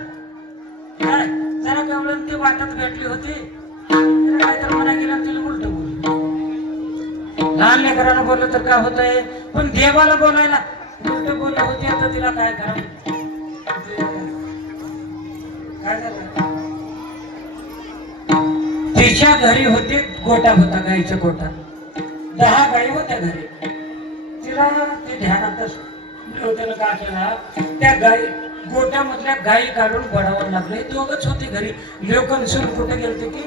काय जरा केवळ ती वाटत भेटली होती काय तर मना गेला तिला उलट बोल लहान लेकराला बोललं तर काय होत आहे पण देवाला बोलायला उलट बोललं होती आता तिला काय करा काय झालं तिच्या घरी होते गोटा होता गाईचा गोटा 10 गाई होत्या घरी तिला ते ध्यानातच त्याला काय केला त्या गाई गोट्यामधल्या गाई काढून बडावं लागले दोघच होते घरी लोकांसून कुठे गेलते की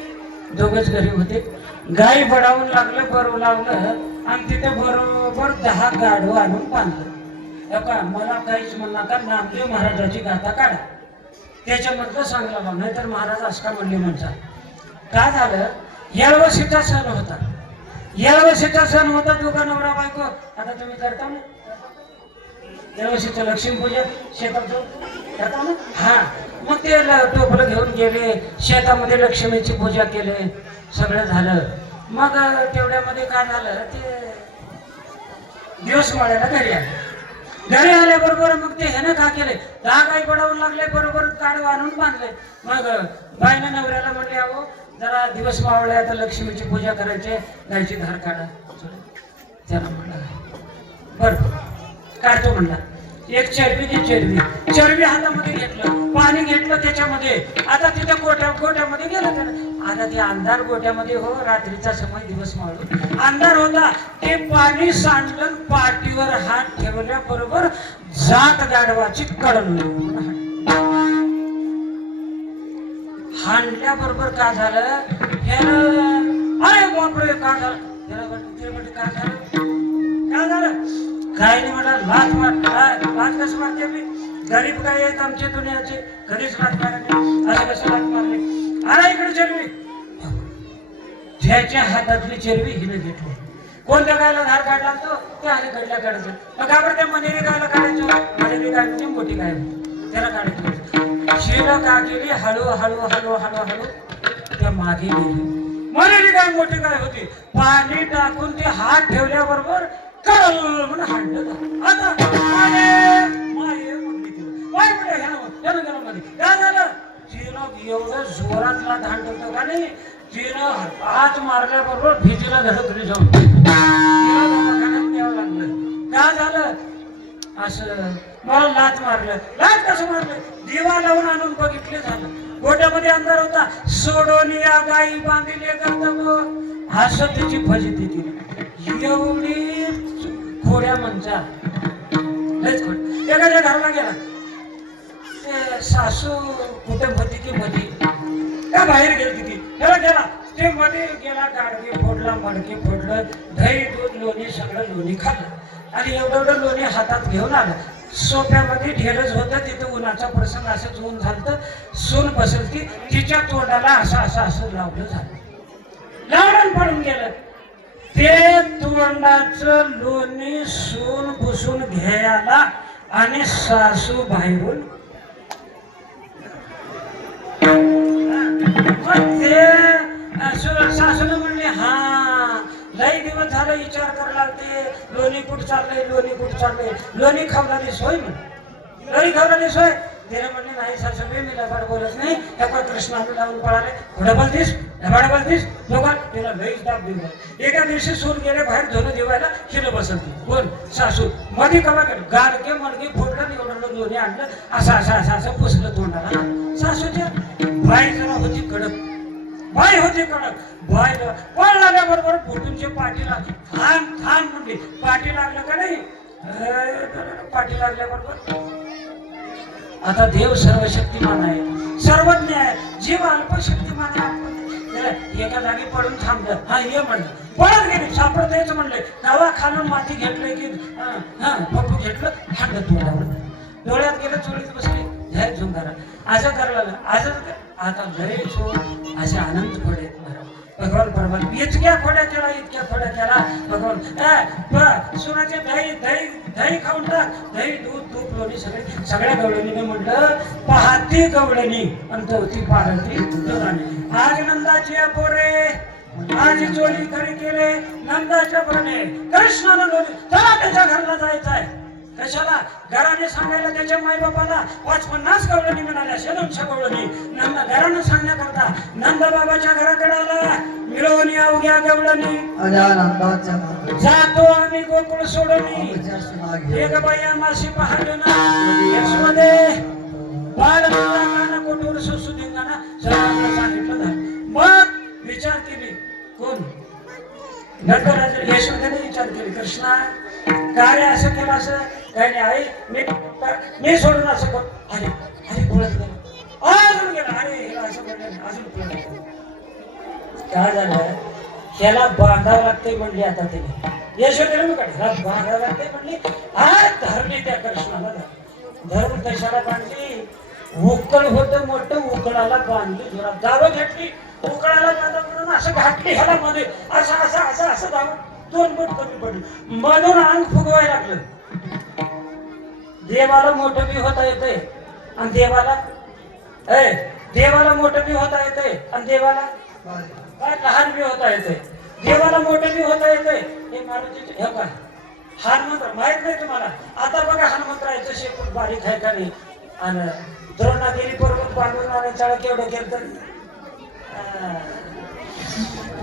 दोघच घरी होते गाई बडावून लागलं बरोबर लावलं आणि तिथे बरोबर 10 गाढव आणून बांधलं का मला काहीच म्हणू नका नामदेव महाराजाची गाथा काढा त्याच्यामधलं सांगला बा नाहीतर महाराज असका म्हणले म्हणता काय झालं येळवशीचा सण होता येळवशीचा सण होता दोघा नवरा बायको आता तुम्ही करता ना येळवशीचं लक्ष्मीपूजा शेतात करता ना हा मग ते टोपलं घेऊन गेले शेतामध्ये लक्ष्मीची पूजा केले सगळं झालं मग तेवढ्यामध्ये काय झालं ते दिवस माळ्याला घरी आल्याबरोबर मग ते ह्यानं का केले 10 गाई बडावून लागले बरोबर काढ आणून बांधले मग बाईनं नवऱ्याला म्हणले अहो जरा दिवस मावळे आता लक्ष्मीची पूजा करायची गायची धार काढा त्याला म्हणला बरं काढतो म्हणला एक चरबी हातामध्ये घेतलं पाणी घेतलं त्याच्यामध्ये आता तिथे गोट्यामध्ये गेलं त्यानं आता ते अंधार गोट्यामध्ये हो रात्रीचा समय दिवस मावळून अंधार होता ते पाणी सांडलं पाठीवर हात ठेवल्याबरोबर जात गाढवाची कडवली हाणल्याबरोबर काय झालं अरे बापरे काय झालं काय झालं काय नाही म्हटलं लाच कसं मारते मी गरीब काय आहेत आमच्या दुनियाचे कधीच लाच मारले अरे कसं लाच मारले अरे इकडे चरवी ज्याच्या हातातली चरवी हिने घेतली कोणत्या गायला धार काढला तो त्या अलीकडल्या काढायचं मग का बरं त्या मनेरी गायला काढायचं मनेरी गाय म्हणजे मोठी गाय त्याला काढायचं शिला का केली हळू त्या मागे गेली मनेरी गाय मोठी गाय होती पाणी टाकून ते हात ठेवल्याबरोबर कळल म्हणून हाणलं आता काय झालं तिनं एवढं जोरातला धान ठेवतो का नाही तिनं हात मारल्याबरोबर भीतीला धडकली जाऊन तिला दवाखान्यात न्यावं लागलं काय झालं असं मला लाच मारलं लाच कसं मारलं दिवा लावून आणून बघितले झालं गोट्यामध्ये अंधार होता सोडून या गाई बांधिले करता असं तिची फजिती तिने एवढी खोड्या म्हणचा लयच खोड एखाद्या घराला गेला ते सासू कुठे होती की मध्ये त्या बाहेर गेली ती त्याला गेला ते मध्ये गेला गाडगे फोडला मडके फोडलं दही दूध लोणी सगळं लोणी खाल्लं आणि एवढं लोणी हातात घेऊन आलं सोप्यामध्ये ढेरच होतं तिथं उन्हाचा प्रसंग असंच ऊन झालं सून बसल की तिच्या तोंडाला असं लावलं झालं लावून पडून गेलं ते तोंडाचं लोणी सून पुसून घ्यायला आणि सासू बाहेरून सासून म्हणले हा लई दिवस झालं विचार करायला लागते लोणी कुठं चाललंय लोणी खावणारी सोय म्हण लोणी खावणारी सोय तिने म्हणले नाही सासूबाई मी लबाड बोलत नाही त्या कृष्णाला लावून पळाले थोडं बोलतीस लबाड बोलतीस लोकां तिला लईच दाब दिला एका दिवशी सून गेले बाहेर धुणं दिवायला हिला बसवते कोण सासू मध्ये कमा केलं गाडके मडके फोडलं निवडलं दोन्ही आणलं असं पुसलं तोंडाला सासूच्या बाई जरा होती कडक बाई होती कडक बाई पळ लागल्याबरोबर फुटूनचे पाठी लागली थांब म्हणली पाठी लागलं का नाही पाठी लागल्याबरोबर आता देव सर्वशक्तिमान आहे सर्वज्ञ आहे जीव अल्पशक्तिमान आहे एका जागी पडून थांबलं हा ये म्हणलं पळत गेली सापडत यायचं म्हणले गावा खालून माती घेतलं की पप्पू घेतलं हांडत तोंडावर डोळ्यात गेलं चोळीत बसले जय झुंगारा असं करायला असं आता लय सोड असे अनंत खोडे भगवान परमात्मा इतक्या खोड्या केला इतक्या खोड्या केला भगवान सुनाचे दही खाऊन टाक दही दूध तूप लोणी सगळ्या गवळणीने म्हटलं पाहती गवळणी आणि होती पाहती दुधाने आज नंदाची पोरे आज चोरी खरी केले नंदाच्या पोराने कृष्णानं लोणी चला त्याच्या घरला जायचं आहे कशाला घराने सांगायला त्याच्या मायबापाला 50 गवळणी मिळाल्या 200 गवळणी घरानं सांगण्याकरता नंद बाबाच्या घराकडे आला मिळवणी अवघ्या गवळणी जातो आम्ही गोकुळ सोडणी एक बाया मासी पाहतो ना यशोदे बाळ मुलांना कोटूर सुसुदिंगाना सर्वांना सांगितलं मग विचार केली कोण नटराज यशोदेने विचार केली कृष्णा काय असं केलं असं काही नाही आई मी सोडून असं कर अरे अरे बोलत गेला अजून गेला अरे असं बोललं अजून काय झालं ह्याला बांधावं लागतंय म्हणली आता तिने यशोदेला मी काढ ह्याला बांधावं लागतंय म्हणली आज धरली त्या कृष्णाला धरून कशाला बांधली उकळ होतं मोठं उकळाला बांधली जोरात दारू घेतली उकळाला बांधा म्हणून असं घातली ह्याला मध्ये असं दारू 2 बोट कमी पडली मधून अंग फुगवायला लागलं देवाला मोठं बी होता येतंय आणि देवाला मोठं बी होता येतंय आणि देवाला काय लहान बी होता येतंय देवाला मोठं बी होता येतंय हे मारुतीचे हे काय हनुमंत्र माहित नाही तुम्हाला आता बघा हनुमंतरायचं शेपूट बारीक आहे का नाही आणि द्रोणागिरी पर्वत बांधून आणि चाळ केवढं केलं तर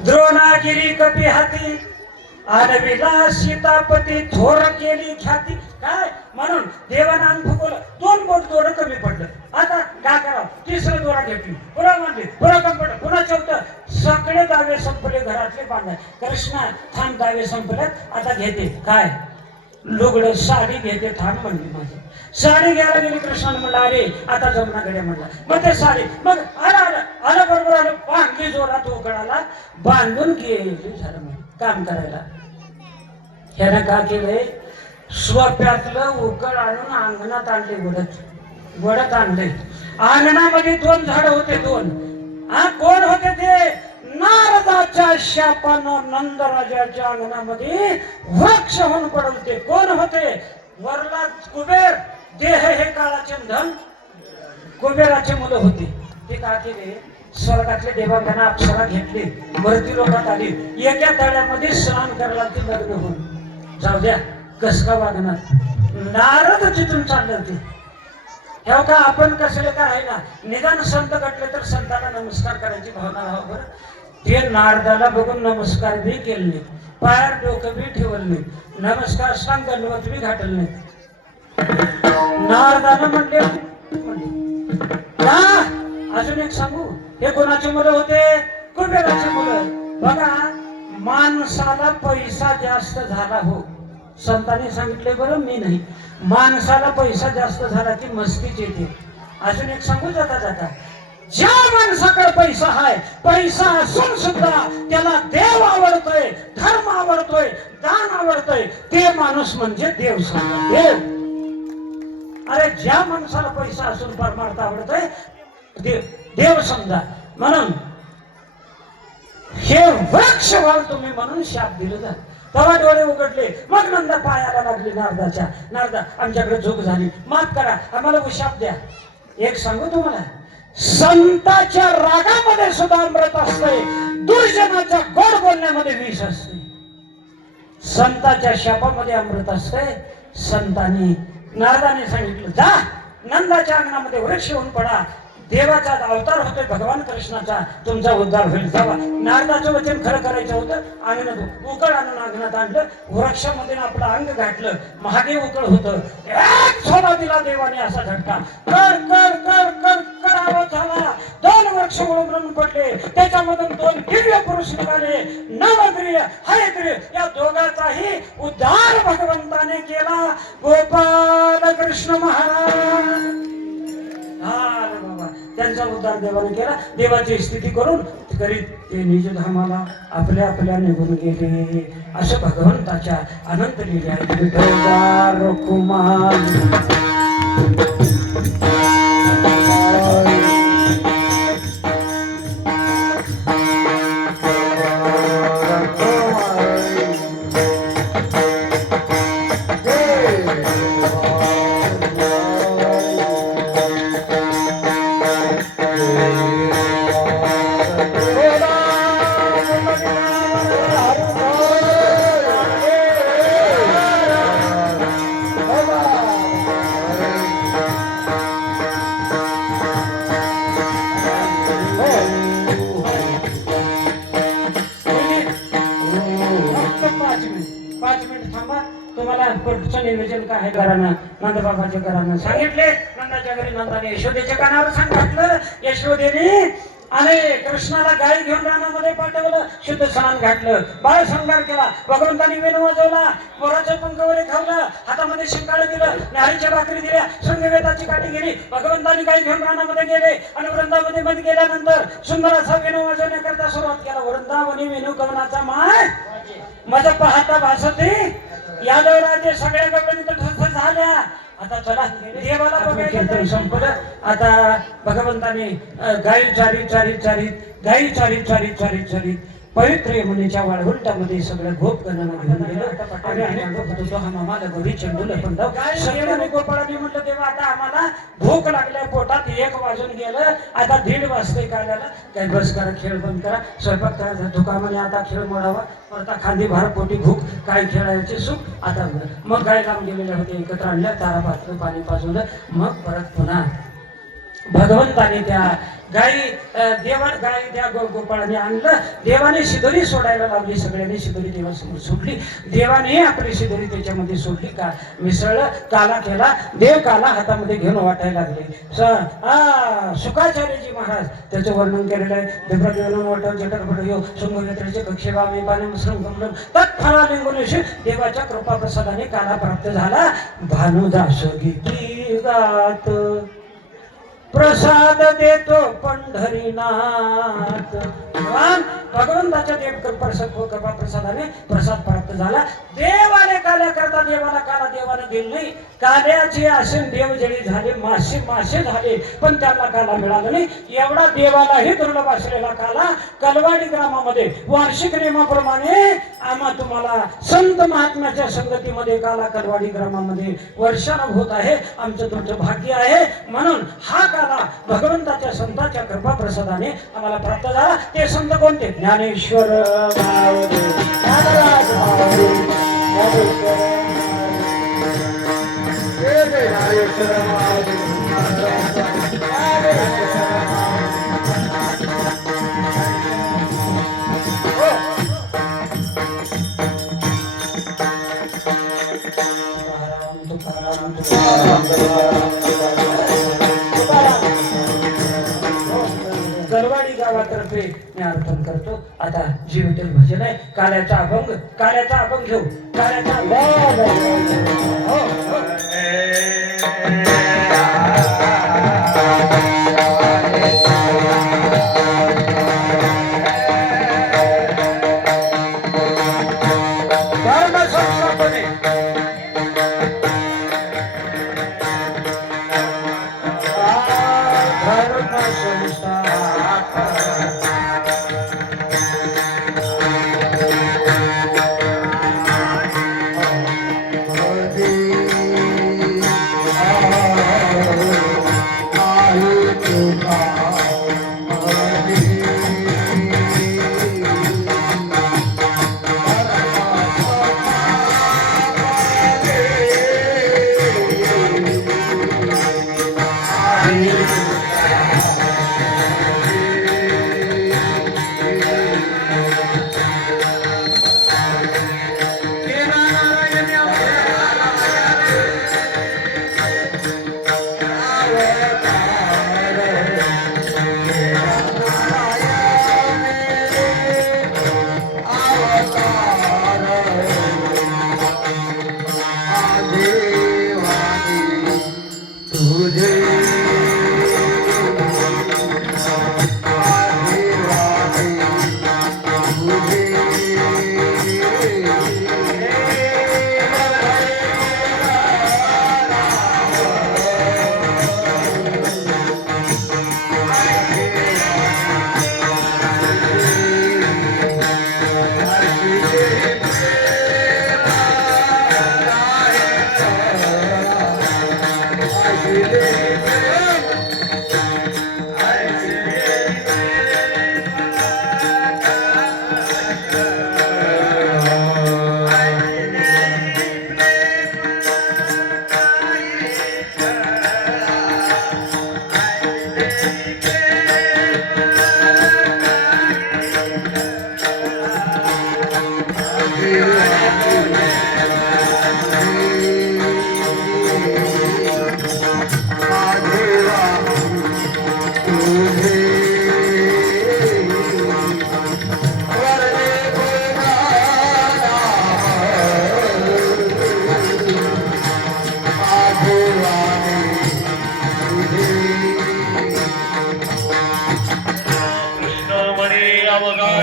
द्रोणागिरी कपी हाती आरविला सीतापती थोर केली ख्याती काय म्हणून देवानं अंग फुगवलं 2 बोट दोरं कमी पडलं आता काय करावं 3रं दोरा घेतली पुन्हा मानली पुन्हा कमी पडलं पुन्हा 4थं सगळे दावे संपले घरातले बांधाय कृष्णा थांब दावे संपल्यात आता घेते काय लुगडं साडी घेते थांब म्हणली माझी साडी घ्यायला गेली कृष्णाने म्हणलं अरे आता जमुनाकडे म्हणला मग ते साडी मग आलं बरोबर आलं बांधली जोरात उकडाला बांधून गेली झालं काम करायला ह्यानं का केलंय स्वप्यातलं उकळ आणून अंगणात आणले वडत आणले अंगणामध्ये 2 झाड होते 2 कोण होते ते नारदाच्या शापानं नंदराजाच्या अंगणामध्ये वृक्ष होऊन पडले कोण होते वरला कुबेर देह हे काळाचे धन कुबेराचे मुलं होते ते का केले स्वर्गातले देवांना अप्सरा घेतले वरती लोकात आली एका तळ्यामध्ये स्नान करायला ते लग्न होऊन जाऊ द्या कस का वागणार नारद तिथून चाललं ते ह्या का आपण कसले काय आहे ना निदान संत घटले तर संतांना नमस्कार करायची भावना हवं बरं ते नारदाला बघून नमस्कार बी केले नाही पायार डोकं बी ठेवलं नाही नमस्कार सांग दंडवत बी घाटल नाही नारदानं म्हणले अजून एक सांगू हे कोणाचे मुलं होते कुबेराचे मुलं बघा माणसाला पैसा जास्त झाला हो संतांनी सांगितले बरं मी नाही माणसाला पैसा जास्त झाला की मस्तीच येते अजून एक सांगू जाता जाता ज्या माणसाकडे पैसा आहे पैसा असून सुद्धा त्याला देव आवडतोय धर्म आवडतोय दान आवडतोय ते माणूस म्हणजे देव समजा देव अरे ज्या माणसाला पैसा असून परमार्थ आवडतोय देव समजा म्हणून हे वृक्ष व्हाल तुम्ही म्हणून शाप दिलं जा तेव्हा डोळे उघडले मग नंदा पायाला लागली नारदा आमच्याकडे झोप झाली माफ करा आम्हाला उशाप द्या एक सांगू तुम्हाला संताच्या रागामध्ये सुद्धा अमृत असते दुर्जनाच्या गोड बोलण्यामध्ये विष असते संताच्या शापामध्ये अमृत असते संतांनी नारदाने सांगितलं जा नंदाच्या अंगणामध्ये वृक्ष होऊन पडा. देवाचा अवतार होतोय भगवान कृष्णाचा, तुमचा उद्धार होईल. जावा. नारदाचं वचन खरं करायचं होतं. अंगणात उकळ आणून अंगणात आणलं, वृक्षामध्ये आपलं अंग घातलं, महादेव उकळ होतं. एक सोला दिला देवाने असा झटका, कर कर कर कर कर आवाज झाला. 2 वृक्ष उळून पडले, त्याच्यामधून 2 दिव्य पुरुष निघाले, नवग्रीय हयग्रीय. या दोघांचाही उद्धार भगवंताने केला. गोपाल कृष्ण महाराज त्यांचा उद्धार देवाने केला. देवाची स्थिती करून करीत ते निजधामाला आपल्या आपल्या निघून गेले. असं भगवंताच्या अनंत लीला आहेत. कुमार नियोजन काय आहे घरानं नंदबाबाच्या घरानं सांगितले. नंदाच्या घरी नंदाने यशोदेच्या कानावर सांगितलं. यशोदेने आणि कृष्णाला गाय घेऊन रानामध्ये पाठवलं, शुद्ध स्नान घातलं, बाळ संगार केला, भगवंतानी वेणू वाजवला, मोराचं पंख वगैरे खावलं, हातामध्ये शिंकाळ दिलं, न्याहारीच्या भाकरी दिल्या, शृंगवेदाची काठी गेली. भगवंतानी गाय घेऊन रानामध्ये गेले आणि वृंदावनी मध्ये गेल्यानंतर सुंदर असा वेणू वाजवण्याकरता सुरुवात केला. वृंदावनी वेणू कवनाचा माय माझं पाहता भासते. यादव राजे सगळ्या गवळणी झाल्या. आता चला देवाला बघायचं संपलं. आता भगवंताने गाई चारीत चारीत चारीत गाई चारीत चारीत चारीत चारीत पवित्र यमुनेच्या वाळवंटामध्ये सगळं गोप गणांना घेऊन गेलं. हा मामाला घरी चेंडूला पण सगळ्यांनी गोपाळाने म्हटलं तेव्हा आता आम्हाला भूक लागल्या, पोटात 1 वाजून गेलं, आता 1:30 वाजते काल्याला. काही बस करा, खेळ बंद करा, स्वयंपाक करा, दुकानाने आता खेळ मोडावा, परत खांदी भार पोटी भूक, काय खेळायचे सुख. आता मग गाय लांब गेलेल्या होते, एकत्र आणल्या, तारा पातळं पाणी पाजवलं. मग परत पुन्हा भगवंताने त्या गाई गाय त्या गोपाळाने आणलं. देवाने शिदोरी सोडायला लावली. सगळ्यांनी शिदोरी देवासमोर सोडली. देवाने आपली शिदोरी त्याच्यामध्ये सोडली, का मिसळलं, काला केला. देव काला हातामध्ये घेऊन वाटायला लागले. शुकाचार्यजी महाराज त्याचं वर्णन केलेलं आहे. देवरादेवानं वाटव जठरपट यो सोमवेत्राचे कक्षेबा मी पाणी मिश्रण कमलं तत्फला लिंगुनेशी. देवाच्या कृपा प्रसादाने काला प्राप्त झाला. भानुदास गीती गात प्रसाद देतो पंढरीनाथ. भगवंताच्या कृपा प्रसादाने प्रसाद प्राप्त झाला. देवाने काल्या करता देवाला काला देवाने दिली नाही. काल्याची असे देव जळी झाले, मासे झाले, पण त्यांना काला मिळाला नाही. एवढा देवालाही दुर्लभ असलेला काला कलवाडी ग्रामामध्ये वार्षिक नियमाप्रमाणे आम्हा तुम्हाला संत महात्म्याच्या संगतीमध्ये काला कलवाडी ग्रामामध्ये वर्षानं होत आहे. आमचं तुमचं भाग्य आहे. म्हणून हा काला भगवंताच्या संतांच्या कृपा प्रसादाने आम्हाला प्राप्त झाला. ते संत कोणते? ज्ञानेश्वर गलवाडी गावातर्फे मी अर्पण करतो. आता जी विठ्ठल भजन आहे, काल्याचा अभंग घेऊ. काल्याचा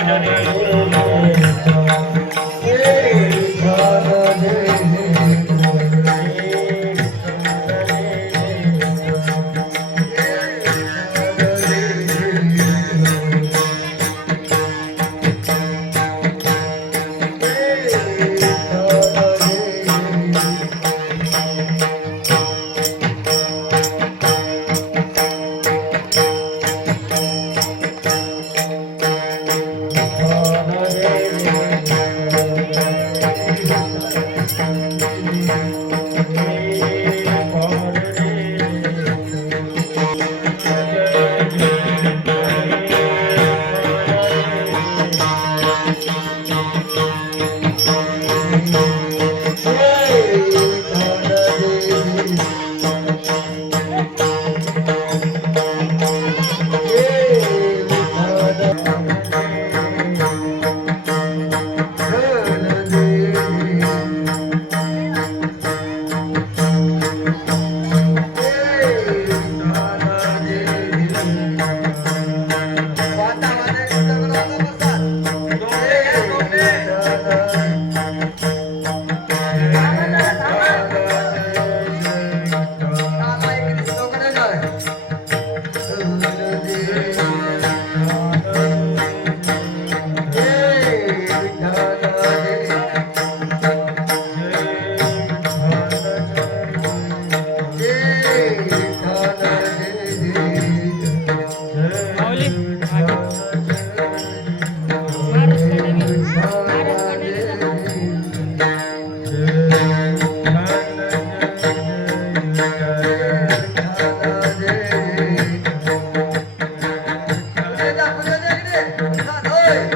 माऊली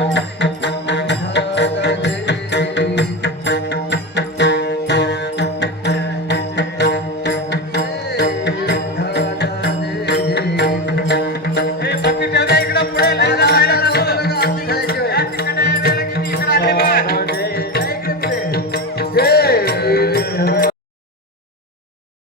Hey!